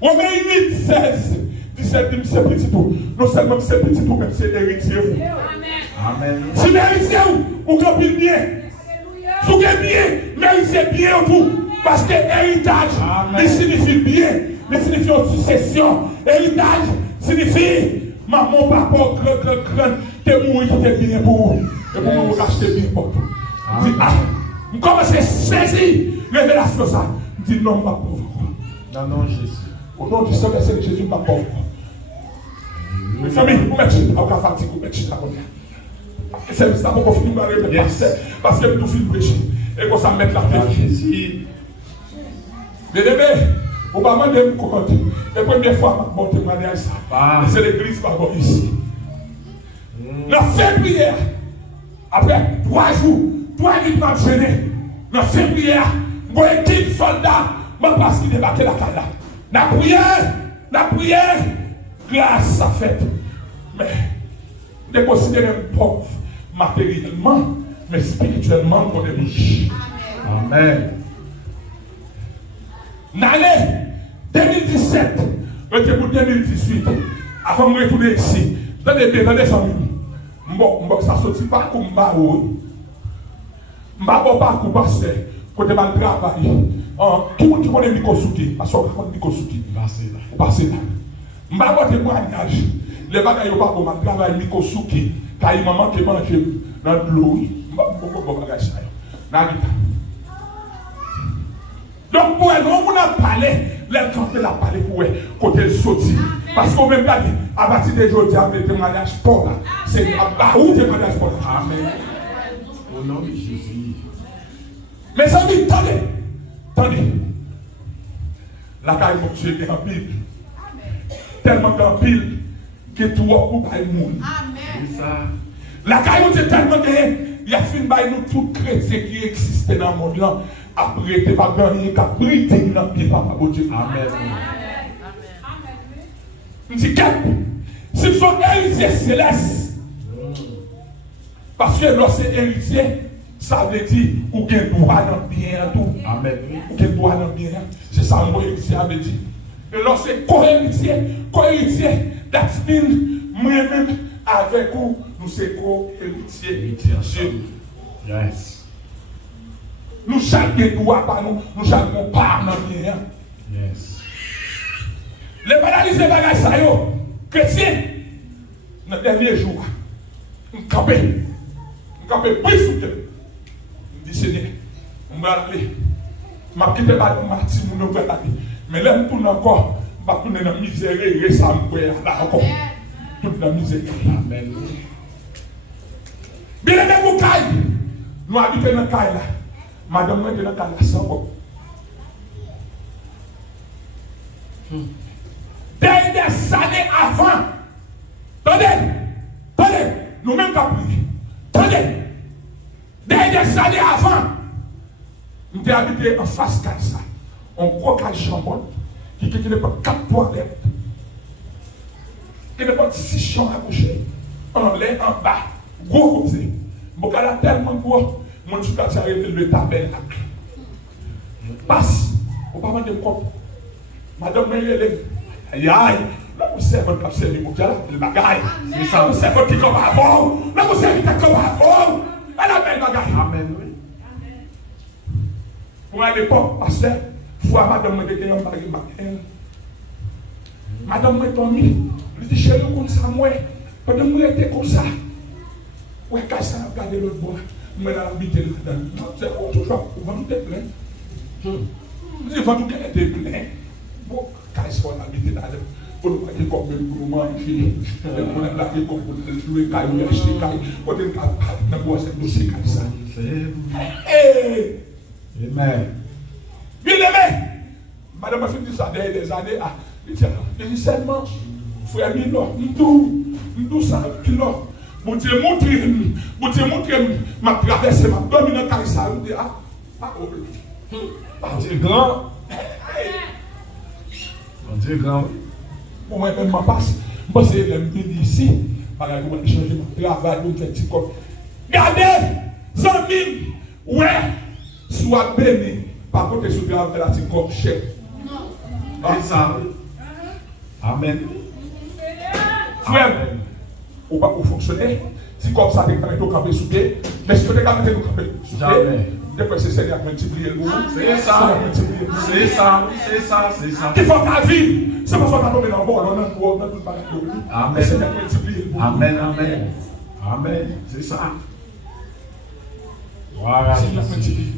Romains 8, 16, 17, c'est petit tout. Non seulement c'est petit tout, même c'est héritier. Amen. Si méritez vous comprenez bien. Si vous avez bien, méritez bien tout. Parce que héritage, il signifie bien, il signifie succession. Héritage signifie maman, papa, grand, t'es mouru, t'es bien pour vous. Et pour vous racheter bien pour tout. Je commence à saisir révélation ça. Je dis non, pas pauvre. Non, Jésus. Au nom du Seigneur, c'est Jésus, pas pauvre. Mes familles, vous mettez à la fatigue, vous mettez à la c'est ça pour qu'on finisse par le pasteur. Parce que nous finissons péché. Et qu'on s'en mette la tête. Jésus. Bien aimé, vous ne pouvez pas me commenter. La première fois, mon témoignage, c'est l'église par ici. Nous fait prière. Après 3 jours, 3 nuits m'a gêné. Nous fait prière. Mon équipe soldat, parce qu'il débarquait la caille. La prière, grâce à fait. Mais, de considérer pauvre matériellement, mais spirituellement, on est riche. Amen. L'année 2017, et pour 2018, avant de retourner ici, attendez ça, ça ne sortit pas comme je ne pas comme pasteur, quand je travaille. Tout le monde qui connaît Mikosuki, parce qu'on connaît Mikosuki, passez là. Je ne vais pas témoignage. Les bagages ne sont pas comme je travaille Mikosuki, car il m'a manqué manger dans l'eau. Je ne vais pas ça. Donc, pour elle, on a parlé, les gens qui ont parlé pour elle, côté sorti. Parce qu'on même pas dit, à partir de aujourd'hui, avec le témoignage pour là, c'est à où le témoignage pour là. Amen. Au nom de Jésus. Mes amis, attendez. La caille de Dieu est en pile. Tellement en pile que tout ou pas le monde. Amen. La caille de Dieu est tellement gagné, il y a fini par nous tous chrétiens qui existent dans le monde là. Après, tu vas gagner qu'à prêter dans le pied, papa, bon Dieu. Amen. Je dis, si vous êtes héritier céleste, parce que lorsque c'est héritier, ça veut dire ou qu'il doit dans le bien tout. Amen. Ou qu'il doit dans le bien. C'est ça que héritier veut dire. Et lorsque c'est co-héritier, that's mean, moi-même, avec vous, nous sommes co-héritiers. Yes. Nous chaque droit par nous chaque part dans le bien. Yes. Les banaliser bagages ça yo, chrétien, dans le dernier jour, nous camper plus sous eux. Nous disons, Seigneur, on va aller. Je vais quitter la martyr, je vais aller. Mais là, nous tournons encore, je vais tourner dans la misère et ça me fait là encore. Toute la misère. Amen. Bien aimé, vous caille. Nous habitons dans la caille là. Madame, moi, je suis dans la caille sans bon. Des années avant. Attendez, nous-mêmes pas prier. Attendez, des années avant, nous avons habité en face de ça. On croit qu'il y a un chambon qui n'est pas 4 toilettes. Il n'est pas 6 chambres à coucher. En l'air, en bas, gros côté. Bon, il y a tellement gros, mon chou a arrêté le tabernacle. Passe, on ne va pas de compte. Madame, aïe, là, vous savez votre capsule, vous avez le bagage. Mais ça, vous savez votre qui comme avant. Là, vous savez votre comme avant. Elle a belle bagage. Amen, oui. Pour à l'époque, pasteur, fois madame me dit un bagage. Madame me dit, je dis, chez nous, comme ça, moi, pendant que moi, j'étais comme ça. Ouais, quand ça, regardez l'autre bois, moi, là, habité là-dedans. C'est autre chose, vous vendez plein. Je dis, vous était plein. Bon, quand ils sont habités là-dedans, on va dire comme le manger, on a plaqué comme pour le jouer, quand il y a acheté, quand il y a un dossier comme ça. Amen. Bien aimé, Madame a fait ça des années. Il dit seulement, frère Milo, nous ça, Milo. Bon Dieu montre, m'a traversé, m'a dormi dans le carissa. Il dit, Dieu grand. Dieu grand. Pour moi, même ma passe, moi c'est le ici, par exemple, je changer mon travail, je fais petit comme. Regardez, Zambim, ouais, soit béni, par contre, je suis avec la petite comme chef. C'est ça. Amen. Frère, on va fonctionner. Si comme ça, tu es campé sous pied, mais si tu es campé sous pied, depuis c'est Seigneur qui multiplie. C'est ça. C'est ça. C'est ça. C'est ça. Il faut ta vie. C'est pas ça tomber dans le bord, dans tout le bagage. Amen. Seigneur multiplie. Amen. Amen. Amen. C'est ça. Voilà. Seigneur multiplie.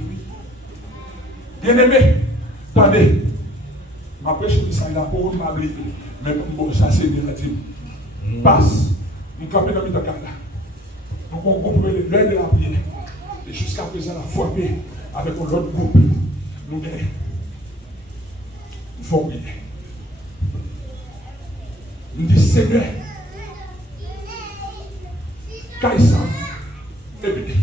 Bien aimé, attendez. Ma prêche de ça, il a pas oublié. Mais bon, ça c'est négatif. Passe. Nous campons dans le milieu de la nous comprenons l'heure de la prière. Et jusqu'à présent, la foi avec l'autre groupe. Nous faut prier. Nous disons, Seigneur, Kaïsa, et puis,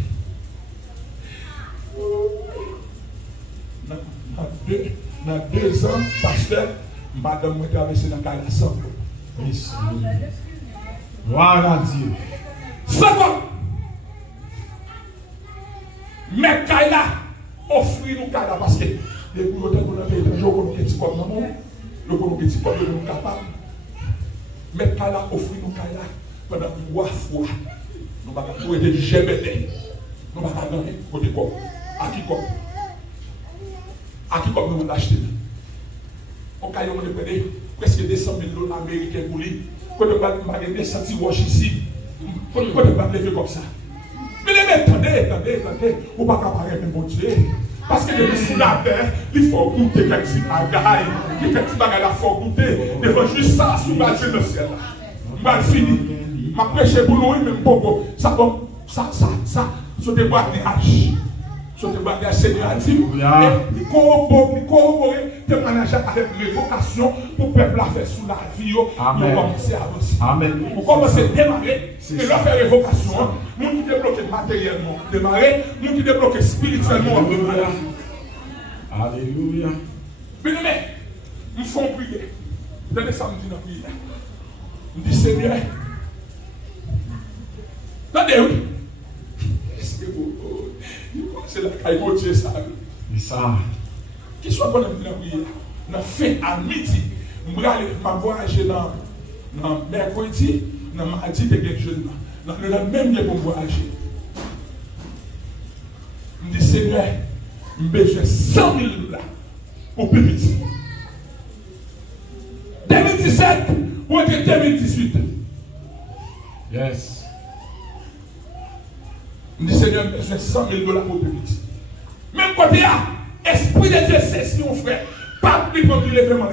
dans 2 ans, pasteur, madame m'a traversé dans la Kaïsa. Gloire à Dieu. 50. Mais Kaila, offrir nous Kaila parce que les pour qu'on a fait étranger, on a petit comme maman, le qu'on a petit comme nous capable. Mais Kaila, offrir nous Kaila pendant 3 fois. Nous pas pour être jamais. Nous pas gagner côté quoi. À qui comme nous l'acheter. On Kaila on dépend presque 200 000 $ américains pour lui. Quand on va gagner senti wash ici. Quand on va lever comme ça. Mais attendez, on ne va pas apparaître même bon Dieu. Parce que depuis sous la terre, il faut goûter quelques petits bagailles. Quelques bagailles, il faut goûter. Il faut juste ça, sous la Dieu le ciel. Je vais finir. Ma prêche pour nous, même beaucoup. Ça, sur des boîtes de hache. Sur des boîtes de hache, Seigneur a dit. Il corroborer témoignage avec révocation pour le peuple à faire sous la vie. Pour commencer à avancer. Amen. Pour commencer à démarrer. Et là, faire révocation. Nous qui débloquons matériellement, démarrer. Nous qui débloquons spirituellement, démarrer. Alléluia. Mais nous faisons prier. Donnez samedi dans la prière. Nous disons Seigneur. Attendez, oui. C'est la caille de Dieu, ça. C'est ça. Qui soit qu'on a dit dans la prière. Nous fait à midi. Je vais voyager dans mercredi, dans mardi de quelque chose. Dans le même lieu pour voyager. Je dis Seigneur, je besoin de 100 000 $ pour plus petit. 2017 ou 2018. Yes. Je dis Seigneur, je besoin de 100 000 $ pour plus petit. Même quand il y a esprit de Dieu, c'est mon frère. Pas plus comme il est vraiment.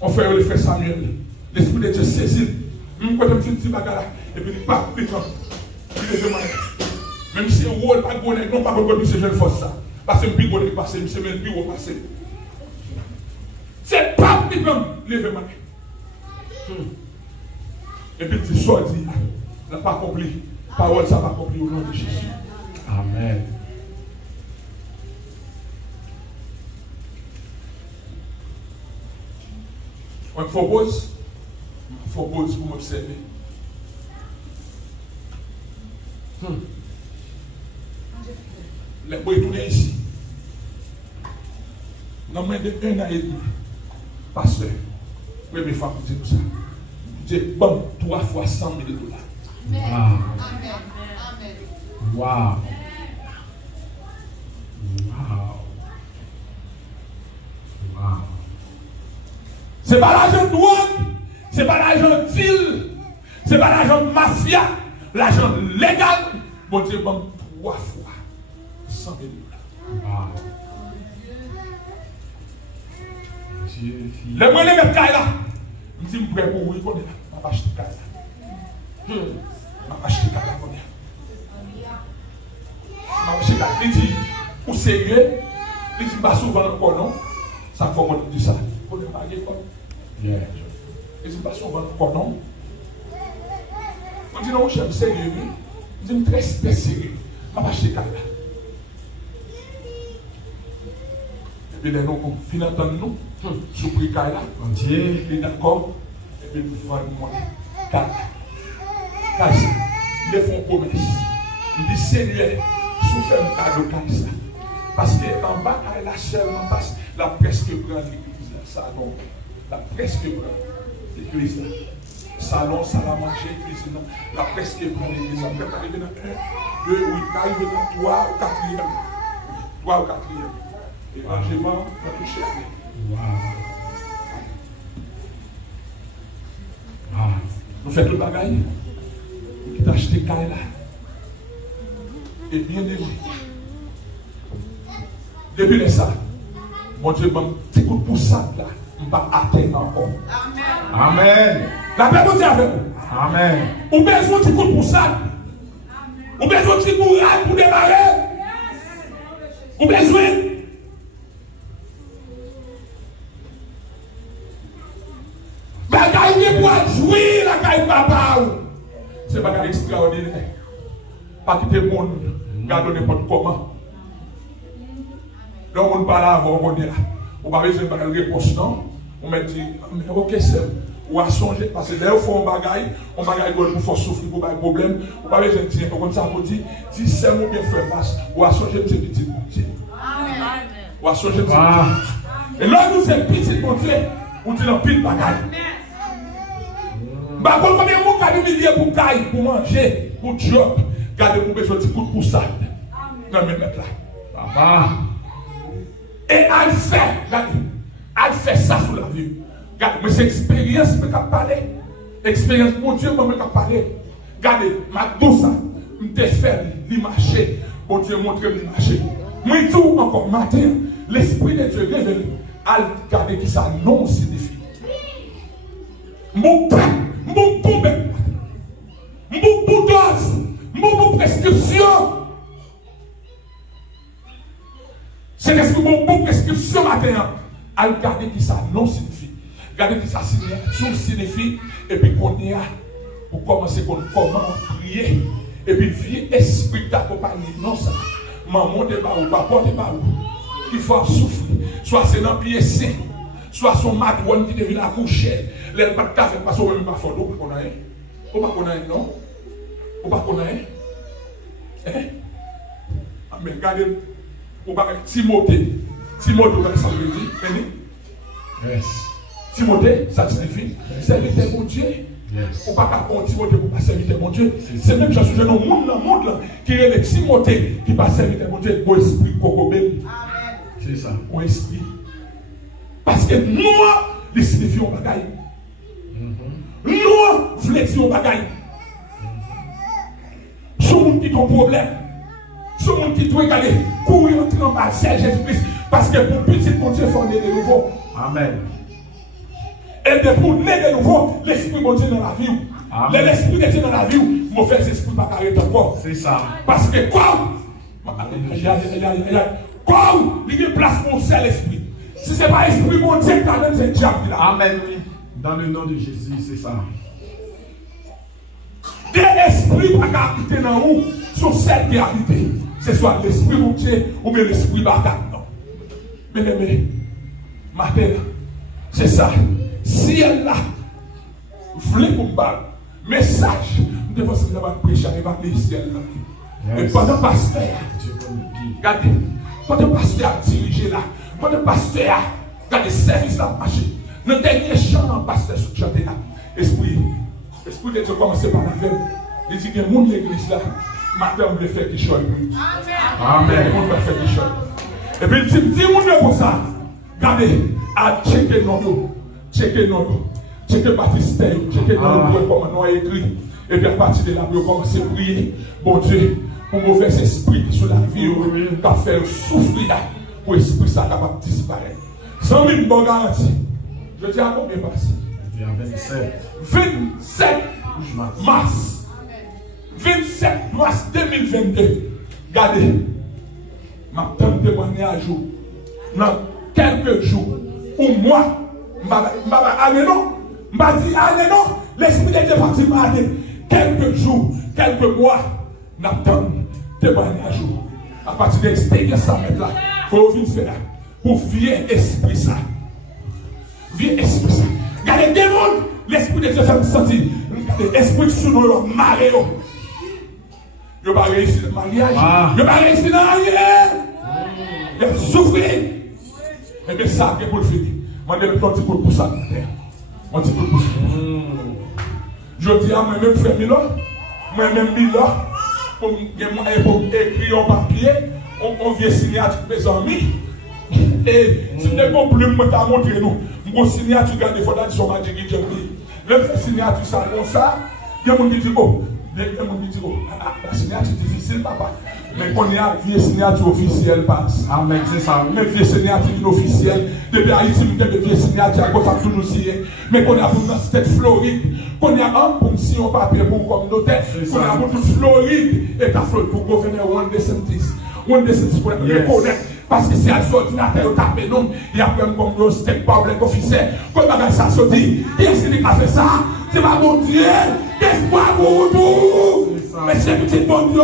On fait le frère Samuel. L'esprit de Dieu saisit. Même quand on fait un petit bagarre, et puis il pas plus comme il est vraiment. Même si on ne pas connaître, non pas connaître ce jeune force ça. Parce que je ne sais pas passer, je ne sais même pas passer. C'est pas plus comme il est vraiment. Et puis tu sors, dit, n'a pas accompli. Parole, ça va accomplir au nom de Jésus. Amen. On propose pour m'observer. Les boys tournent ici. Dans moins de 1 an et demi, pasteur, première fois que je dis ça, j'ai bon 3 fois 100 000 $. Wow. Wow. Wow. Wow. C'est pas l'argent de douane, c'est pas l'argent de deal, c'est pas l'argent de mafia, l'argent légal. Bon Dieu, bon 3 fois 100 000 $. Wow. Les moyens de mettre là, je dis, je suis prêt pour vous, je vais acheter là. Je vais acheter là. Je vais acheter là. Il dit, ou sérieux, il dit, pas souvent encore non. Ça faut moi dire ça. Faut le marier quoi. Et c'est pas son bon non. On dit non, j'aime sérieux. On dit très sérieux. Je vais acheter ça. Et puis, nous finissons d'entendre nous, sous prix là. Dieu. Il est d'accord. Et puis, nous vendons moi. Car, ils font promesse. Ils disent, Seigneur, souffle un cadeau comme ça. Parce qu'en bas, quand la chair en passe, la presque prend l'église, le salon. La presque prend l'église. Salon, salle à manger, cuisine. La presque prend l'église. On peut arriver dans 1, 2, oui, arriver dans 3 ou 4e. 3 ou 4e. Et rangement, on va toucher. Nous faisons tout le bagage. Nous avons acheté là. Et bien aimé. Depuis ça, mon Dieu, mon petit coup de poussade là, je ne vais pas atteindre encore. Amen. La paix vous dit avec vous. Amen. Ou besoin de petit coup de poussade. Ou besoin de petit bourrade pour démarrer. Ou besoin. Bagaille pour jouer la caille papa. C'est pas extraordinaire. Pas quitter le monde, garder n'importe comment. Donc on parle avant, on est là. On va besoin de faire une réponse, non? On me dit, mais ok, c'est. On va changer, parce que là, il faut un bagaille pour faire souffrir, pour pas de problème. On va besoin de dire, comme ça, on dit, si c'est mon bien fait passe, on va changer de petit bon Dieu. On va changer de petit bon Dieu. Et là, nous sommes petits bon Dieu, on dit dans pile bagaille. Bah, combien de monde a des milliers pour caille, pour manger, pour job, gardez pour besoin de petit coup de poussade. Non, mais mettre là. Papa. Et elle fait ça sur la vie. Regardez, mais c'est expérience que je parle. Expérience, mon Dieu, moi, je parle. Regardez, ma douce, je me fait marcher. Mon Dieu, montre-moi le marcher. Moi, tout encore matin, l'Esprit de Dieu révèle. Regardez qui ça non signifie. Mon père, mon bombe, mon boudosse, mon prescription. C'est l'esprit mon bon prescription matin. Regardez qui ça non signifie. Regardez qui ça signifie. Et puis qu'on y a pour commencer comment prier. Et puis vieux esprit d'accompagner. Non ça. Maman de pas ou papa de pas ou. Il faut souffrir. Soit c'est dans pied saint. Soit son matron qui devient accoucher. Les pas de café parce qu'on même pas fort. Donc on a un. On pas qu'on a un non. On pas qu'on a un. Hein? Mais regardez. Timothée, ça veut dire, yes. Timothée, ça signifie serviteur mon Dieu. Yes. On ne peut pas prendre Timothée pour pas serviteur mon Dieu. C'est même chose que dans le monde qui est le Timothée qui pas serviteur mon Dieu, pour esprit cocobé. C'est ça. Pour esprit. Parce que nous, les signifions bagaille. Nous, voulons dire bagaille. Ce monde qui a un problème. Ce monde qui doit aller courir entrer dans le ciel Jésus-Christ. Parce que pour petit mon Dieu, il faut naître de nouveau. Amen. Et pour naître de nouveau, l'esprit mon Dieu dans la vie. L'esprit de Dieu dans la vie, mauvais esprit ne va pas arrêter encore. C'est ça. Parce que comme il y a place pour seul esprit. Si ce n'est pas l'esprit mon Dieu, quand même c'est le diable là. Amen. Dans le nom de Jésus, c'est ça. Des esprits ne vont pas habiter dans nous, sont celles qui habitent. C'est soit l'esprit mon Dieu ou bien l'esprit bataille. Non. Mais, matin, c'est ça. Si elle là, voulait pour me parler, message, nous devons se prêcher avec l'église ciel là. Et pendant le pasteur, regardez, pendant le pasteur a dirigé là, pendant le pasteur a, regardez, service là marché. Dans le dernier chant, le pasteur chanté là, esprit de Dieu commence par la veille. Il dit que le monde de l'église là, matin, on veut faire quelque chose. Amen. Le monde va faire quelque chose. Et puis il dit, on est comme ça. Regardez, à checker nos checker baptistère, checker nos comme nous écrit. Et puis à partir de là, on commence à prier. Bon Dieu, pour mauvais esprit qui sur la vie, qui a fait souffrir pour l'esprit ça capable de disparaître. 100 000 bonnes garanties. Je dis à combien passe? 27 mars. 27 mars 2022. Regardez, ma tante témoignage à jour. Dans quelques jours, ou moi, allez non, m'a dit allez non, l'esprit de Dieu va dire allez. Quelques jours, quelques mois, n'attend témoignage à partir de l'expérience ça mettre là, faut venir faire pour vieux esprit ça. Vieux esprit ça. Regardez des mondes, l'esprit de Dieu ça me sentit. Regardez l'esprit sous nous maré. Je pas réussir le mariage, je pas réussir dans rien. Je souffrir. Et bien ça, c'est pour le finir. Moi, je vais faire un petit peu pour ça. Un petit peu pour ça. Je dis à moi-même, frère Milo, moi-même Milo, pour écrire en papier, on vient signer à tous mes amis. Et si tu n'as plus, je t'ai montré nous. Je vais signer à tous les fois dans son magique. Je vais signer à tout ça comme ça. Il y a des gens qui disent, oh, la signature difficile, papa. Mais qu'on y a une signature officielle, passe. Amen, c'est ça. Mais une signature officielle. Depuis Haïti, nous avons une signature à côté toujours signé. Mais qu'on a pour notre tête Floride. Qu'on a un pour signer un papier pour communauté. Qu'on a pour toute Floride. Et ta flotte pour gouverneur One DeSantis. One DeSantis pour reconnaître. Parce que c'est un ordinateur tapé non. Il y a même comme le steak public officiel. Quand on a ça sorti. Qu'est-ce qui a fait ça? C'est pas mon Dieu. Qu'est-ce que vous tout? Mais c'est petit bon Dieu.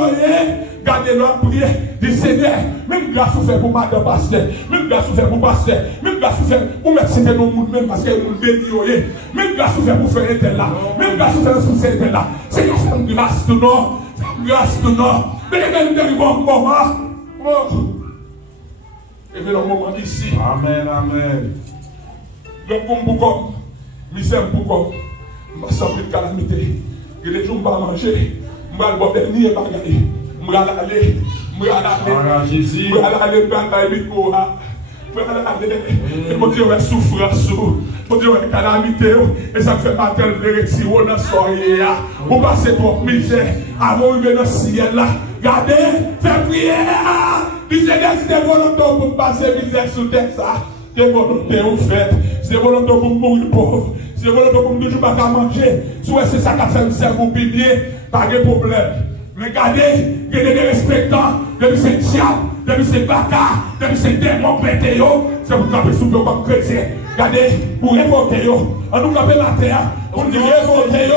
Gardez leur prière du Seigneur. Même grâce souffert pour Madame Pasteur. Même grâce souffert pour Pasteur. Même grâce souffert pour mettre c'était nos monde même parce que nous bénissons. Même grâce souffert pour faire un là. Même grâce souffert pour faire un là. C'est une grâce de nous. Grâce de nous. Mais nous arrivons au moment. Et le moment ici. Amen, amen. Le comme misère pour ma santé de calamité. Et les jours, je vais manger. Je vais boire des nids et bagailler. Je vais aller. Je vais aller dans le micro. Je vais aller. Et mon Dieu, souffrance. Mon Dieu, calamité. Et ça me fait matin le retirer dans la soirée. Vous passez trop misère. Avant de venir dans le ciel là. Regardez, faites prière. Disez des volontés pour passer misère sous terre. C'est volonté ou fait. C'est volonté pour mourir pauvre. C'est volonté pour toujours pas manger. Soit c'est ça qui a fait le cerveau biblier, pas de problème. Mais regardez, il y a des respectants, depuis c'est diable, depuis c'est bâtard, depuis c'est démon pété, c'est pour camper sous le comme chrétien. Regardez, pour révoquer, on nous camper la terre, on dit révoquer,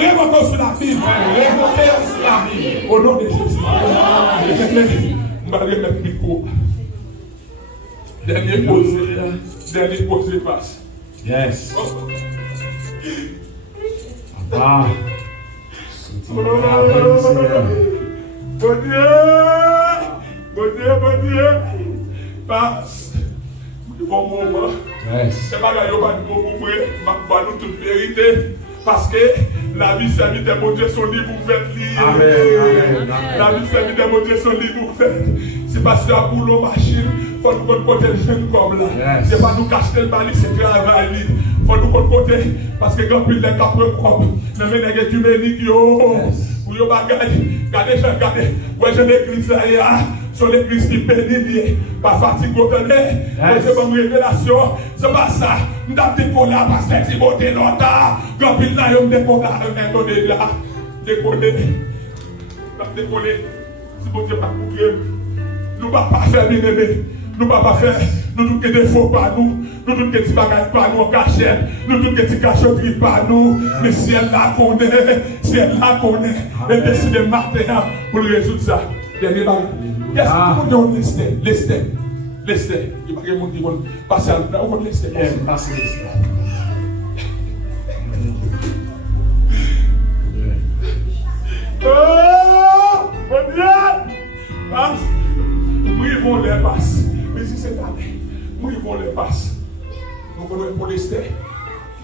révoquer sur la vie, au nom de Jésus. On va remettre le micro. Dernier posé passe. Yes. Ah. Bon Dieu. Passe. Bon moment. C'est pas grave, pas de mots pour nous toute vérité. Parce que la vie servie de mon Dieu, son livre vous faites lire. La vie servie de mon Dieu, son livre vous faites. C'est parce que la boulot machine, il faut nous côté le jeune comme là. C'est pas nous cacher le mali, c'est travail. Il faut nous côté, parce que quand il est capable propre, le ménage du ménique, ou yo bagage, regardez, ouais, j'ai l'église là, sur l'église qui bénit, pas fatigue au tenez, c'est comme révélation, c'est pas ça, nous avons décollé parce que si vous êtes longtemps, quand il n'a pas décollé là, décollé, si vous n'êtes pas coupé, nous ne pouvons pas faire bien aimé, nous ne pouvons pas faire, nous tous que des faux par nous, nous tous que des bagages par nous en cachette, nous tous que des cachotteries par nous, mais si elle la connaît, et décide de matin pour résoudre ça. Dernier bagage. Qu'est-ce que vous dites Lester? Il n'y a pas de monde qui va passer à l'autre. Où Lester? Passer Lester. Oh, mon Dieu! Passe. Nous y vont les passes. Mais si c'est année, nous y vont les passes. Nous connaissons pour Lester.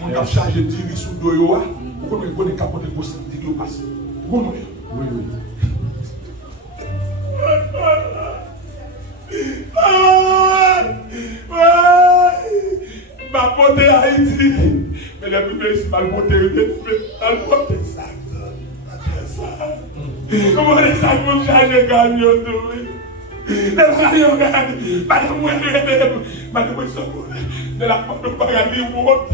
On a chargé de tirer sous le dos. Vous connaissez capoter pour ça. Vous passe. Oui. Ma beauté Haïti, mais la première c'est ma beauté, ça. Comment les sacs vont changer camion les camions gagnent, pas de moi, de la porte de paradis ou autre.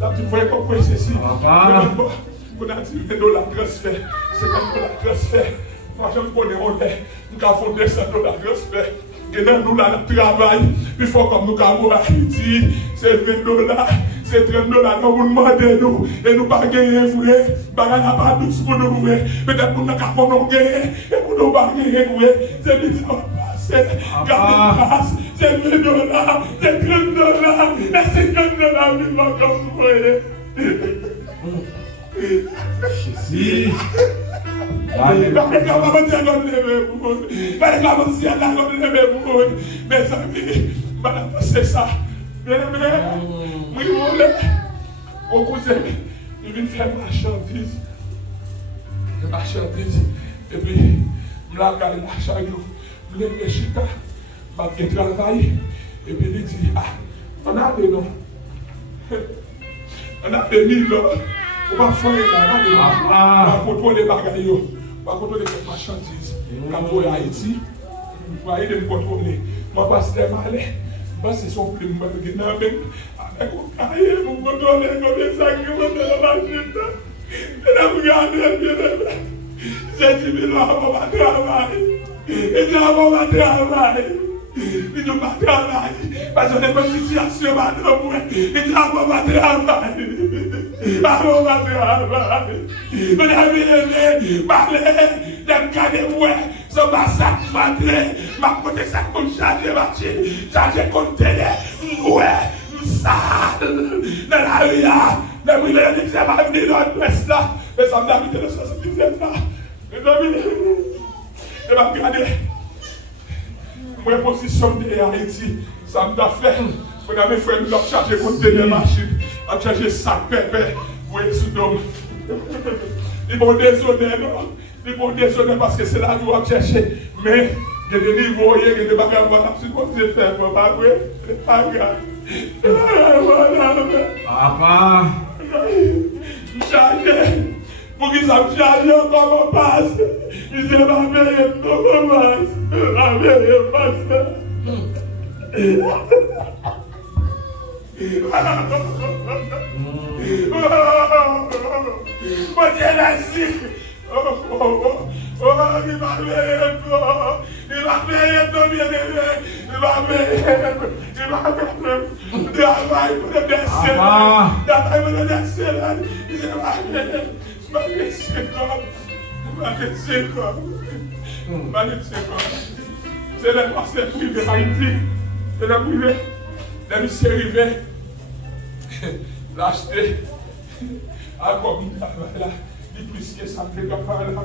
Là, tu vois comment c'est ceci. On a dit $20 transfert, $50 transfert. Moi, je me connais, nous avons fondé $100 transfert. Et là, nous, là, nous travaillons. Il faut comme nous avons à Haïti, c'est $20, c'est $30 quand vous demandez nous. Et nous pas gagner, vrai. Baga n'a pas douce pour nous, vrai. Peut-être pour nous avons nous gagner. Et pour nous pas gagner, vrai. C'est bizarre. C'est $40, c'est $20, c'est $30, et $50, il va comme vous voyez. Jésus. Mes amis, madame, c'est ça. Bien aimé, oui, mon cousin, il vient faire marchandise. Et puis, je l'ai regardé marchandise, je l'ai mis chita, je l'ai travaillé. Et puis, il dit, ah, on a des noms. On a des millions. On va faire on va contrôler les bagailles, on va contrôler les marchandises. Quand on est à Haïti, on va aider à contrôler. Je ne vais pas se démarrer. C'est son plume, je vais avec un cahier, je vais contrôler combien ça qui va dans la machine. Et là, vous regardez bien. J'ai 10 000 ans pour ma travail. Et j'ai un bon travail. Il ne pas travailler. Parce que les situations, madame, il dit à mon travail. À mon travail. Vous avez aimé, parler, d'un moi, ce massacre, ma côté ça comme charger machine, charger conteneur, ouais, sale, dans la rue là, les brûlés, c'est ma vie dans l'ouest là, mais ça m'a habité le 77 là. Les amis, et m'a regardé. Moi, position de Haïti, ça m'a fait. On avait fait nous charger conteneur machine, à charger sac pépé, pour être sous l'homme. Ils vont désolé, non? Ils vont désolé parce que c'est là où on cherche. Mais il y a des niveaux, il y a des bagages, voilà, c'est comme je fais, pas vrai? C'est pas grave. Papa. Chargé. Pour qu'ils soient chargés, comment on passe? Ils disent, ma mère, comment on passe? Ma mère, passe. Mon Dieu, merci. Il m'a payé toi. Il m'a payé ton bien-aimé. Il m'a payé. Travail pour le dessin. Travail pour le dessin. Il m'a payé. C'est le conseil privé Haïti. C'est le privé. Le monsieur arrivé. L'acheter. À comme là. Il plus que ça fait comme là.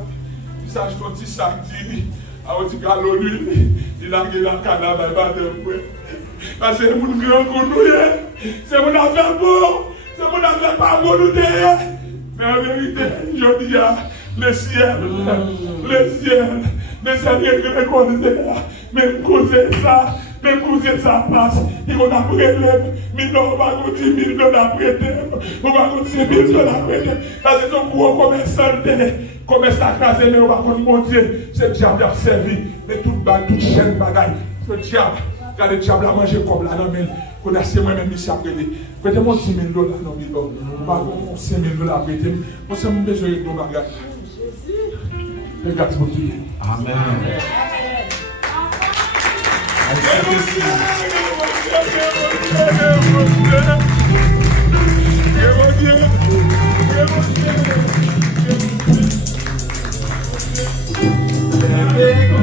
Il s'achète un petit sac d'huile, un petit galon d'huile, il a gagné la canne, il va de parce que c'est mon grand connu, c'est mon affaire bon, c'est mon affaire pas bon nous derrière. Mais en vérité, je dis le ciel, mais c'est rien que le conseil, même causer ça. Même cousin ça passe, il va nous prêter, mais non, on va nous dire $1000 prêter, on va nous dire $1000 prêter, parce que son gros commerçant, commerçant crasé, mais on va nous montrer, c'est le diable qui a servi, mais toute chaîne bagaille, le diable, quand le diable a mangé comme là, on a c'est moi-même ici à prêter, prêtez-moi $10 000 non, on va nous $5 000 prêter, on s'est besoin de nos bagages. Regarde mon Dieu. Amen. Comme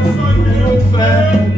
ça, nous faisons.